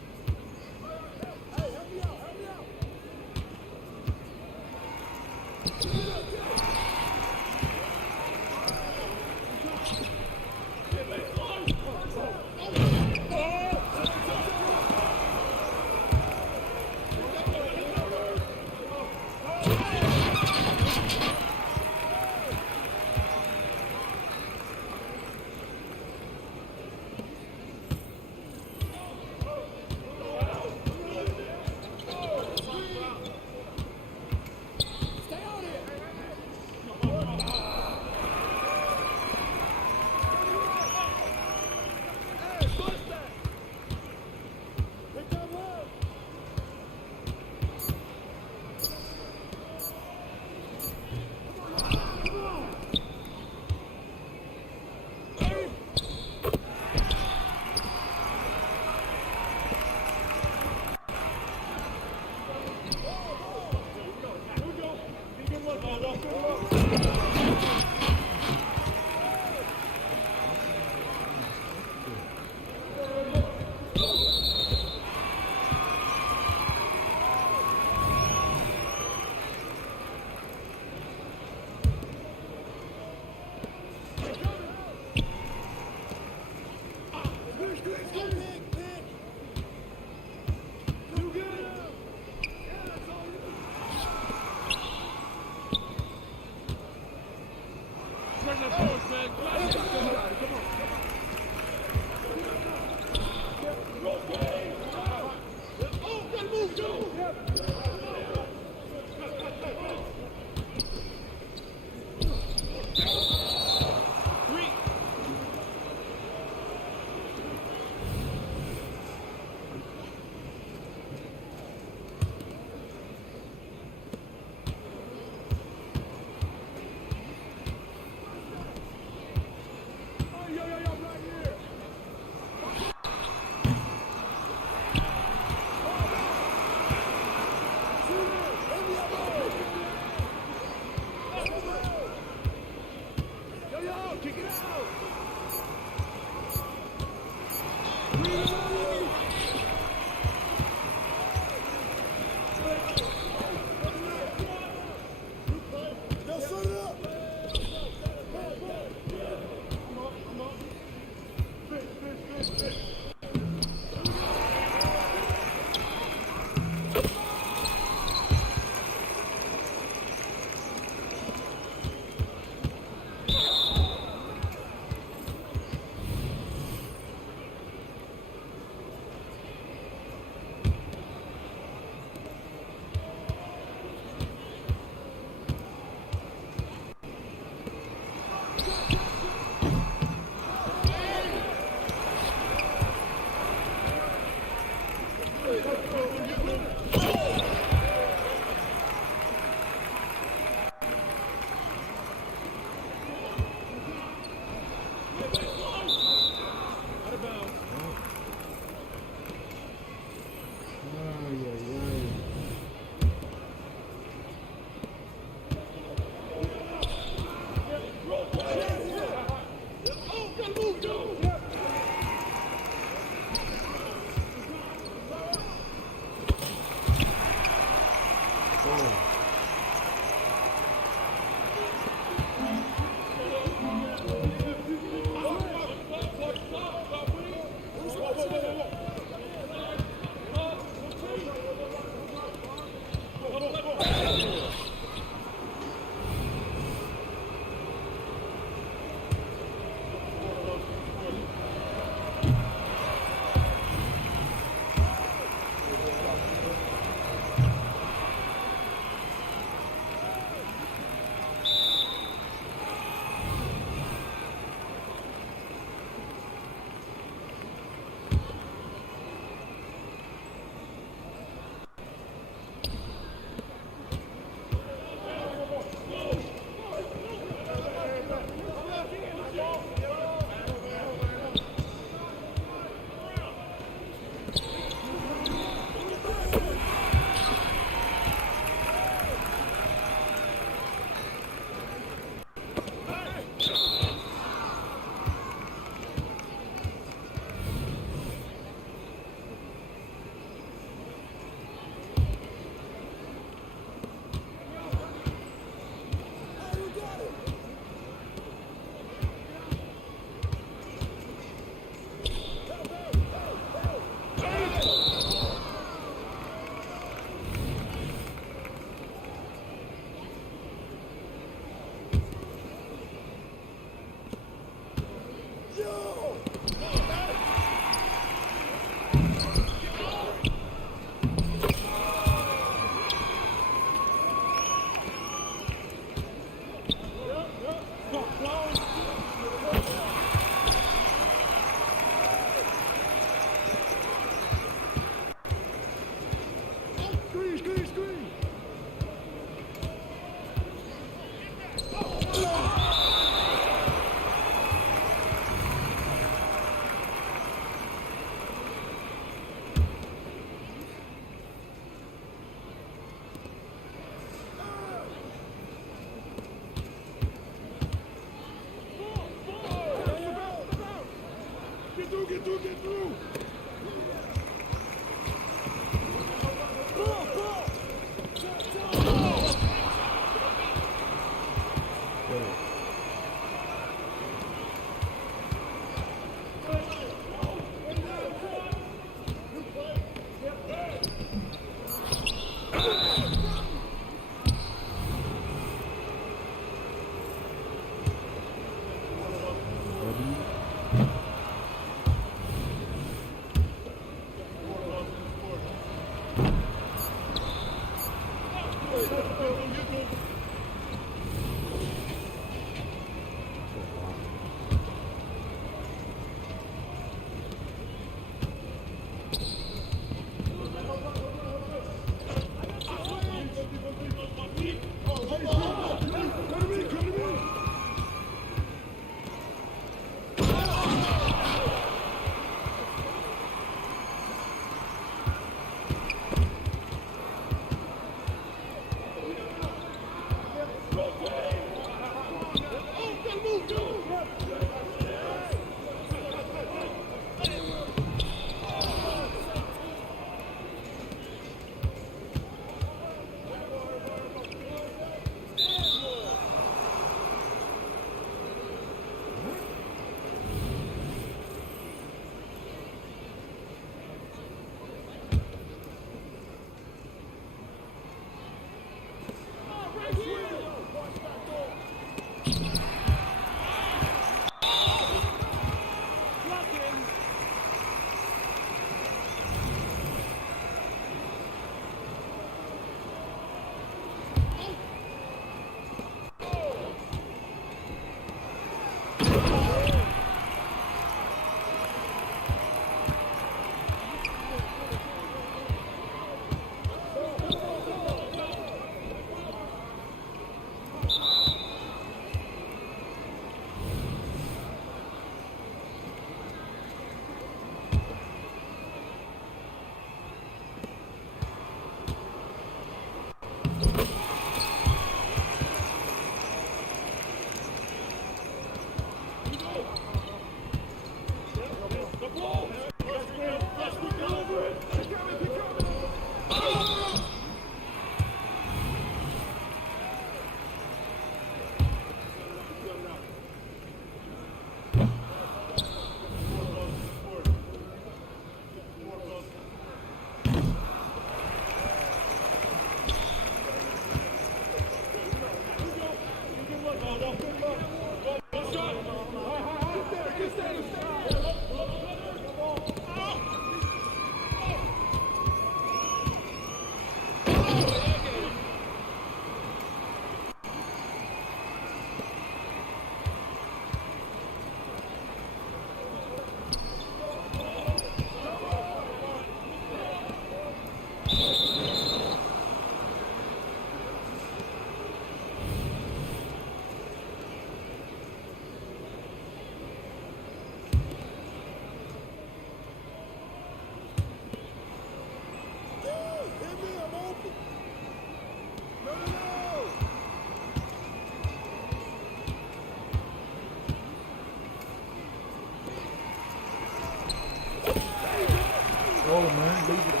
go, man. Leave it in.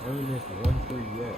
I only missed 1-3 yet.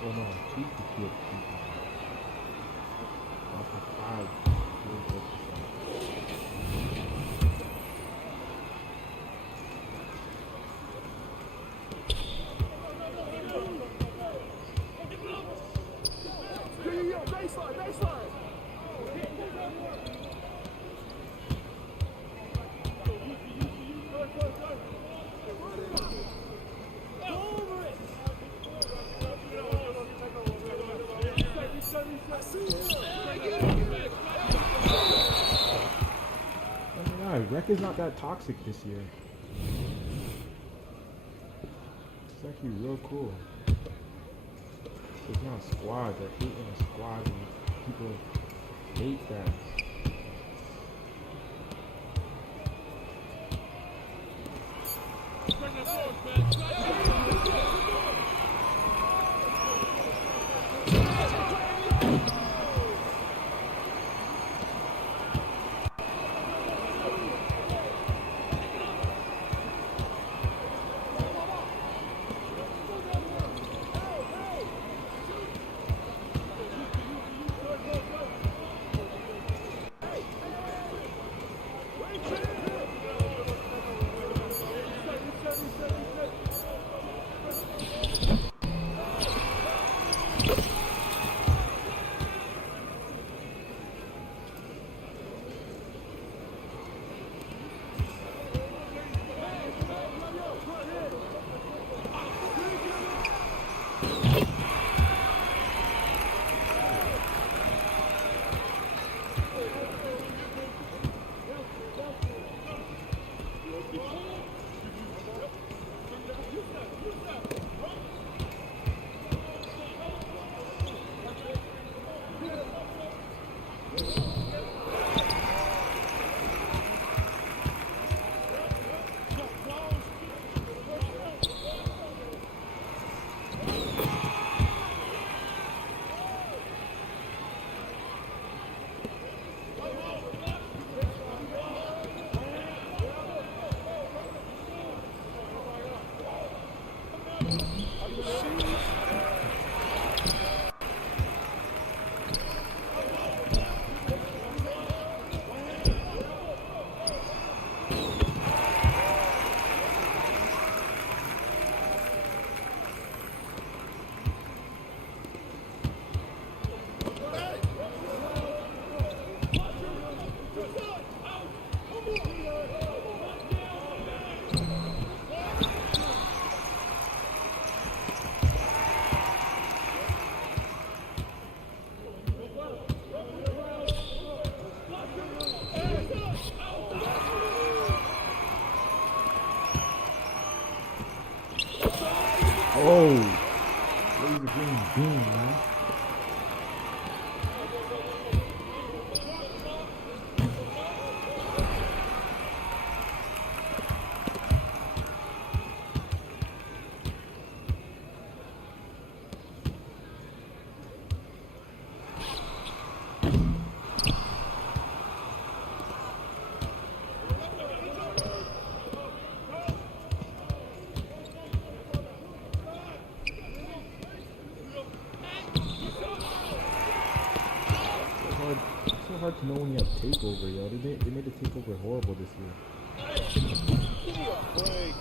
Oh no, cheat the kid. Rec is not that toxic this year. It's actually real cool. It's not squads. I hate in a squad and people hate that. Oh, laser green beam, man. Hard to know when you have takeover, yo. They made the takeover horrible this year. Give me a break.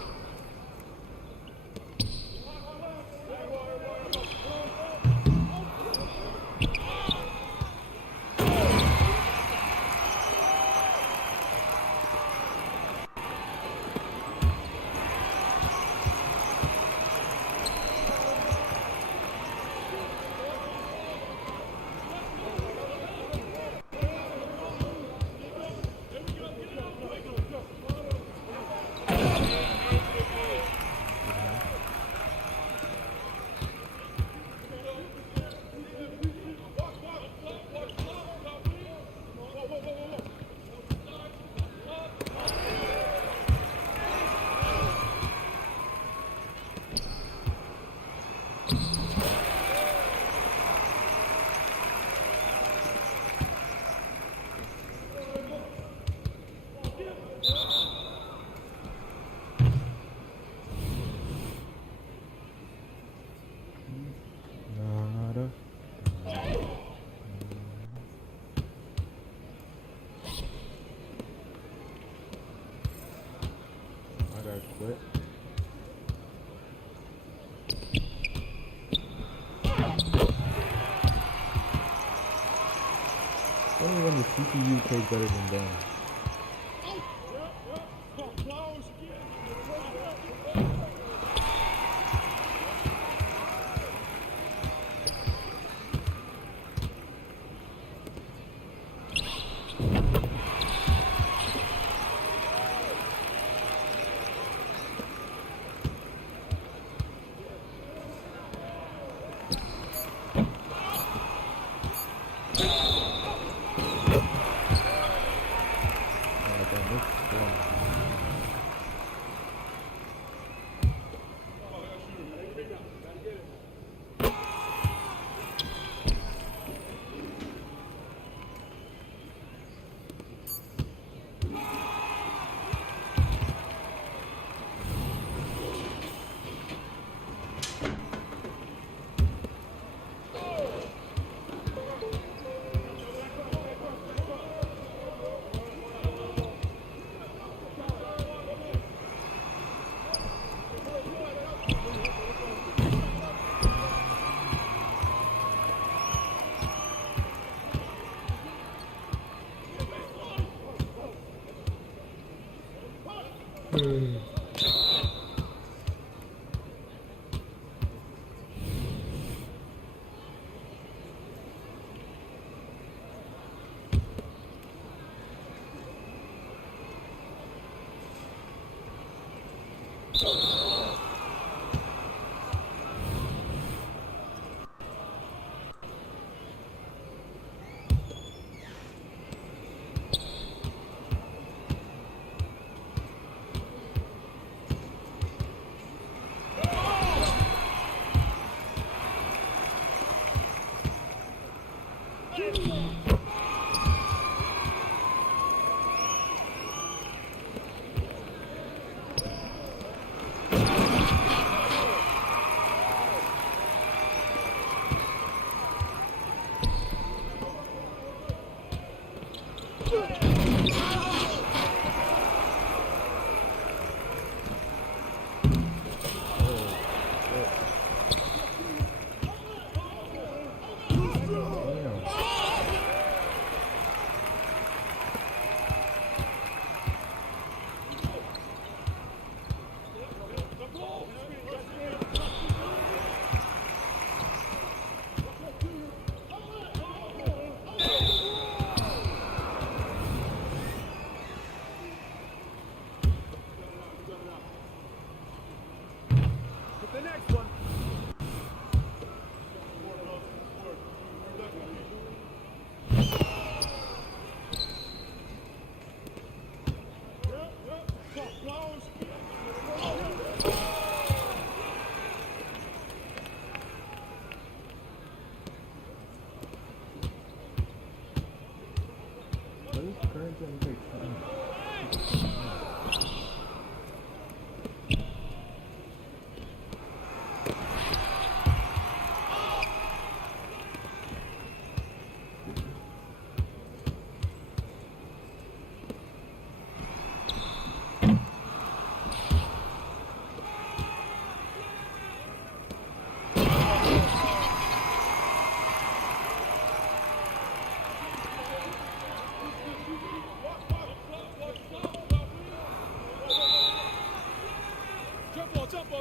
CPU plays better than them.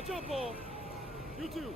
Jump ball. You too.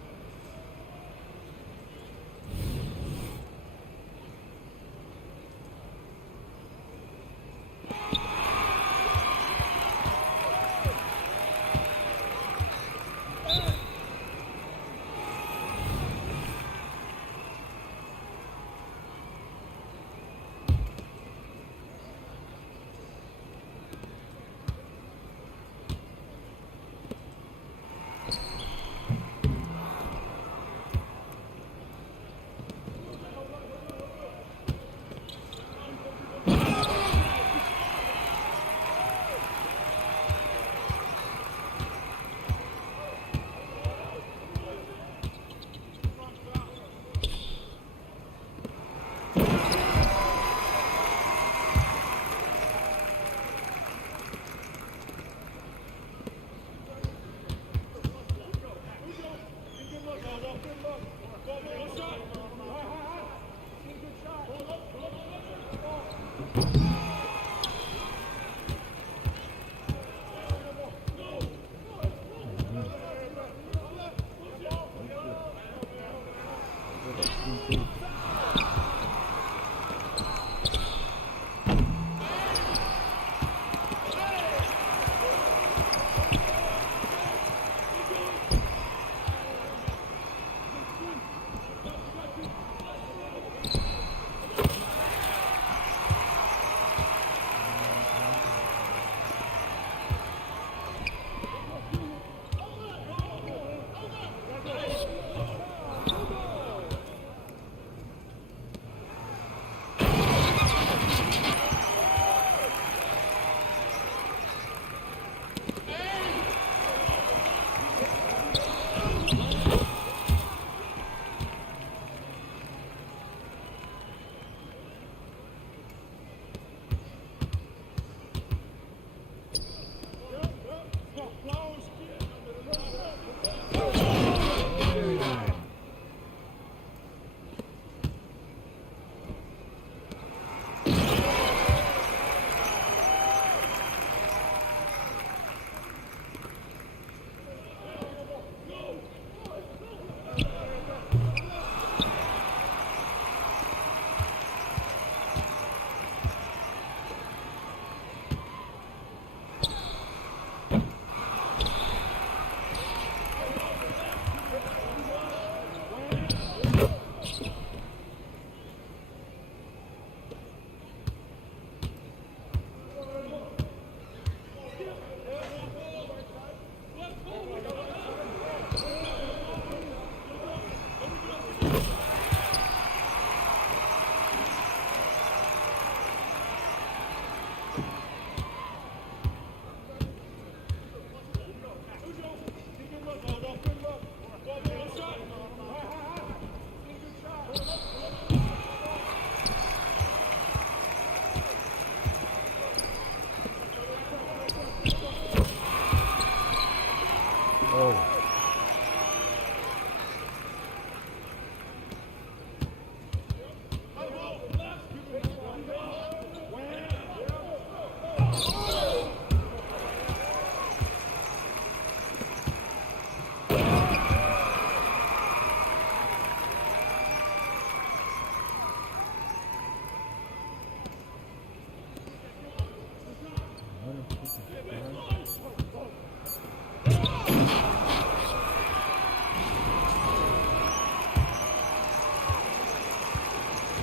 take.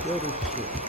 Go to shit.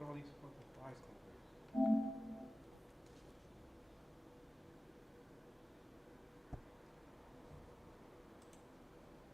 Look at all these fucking flies coming.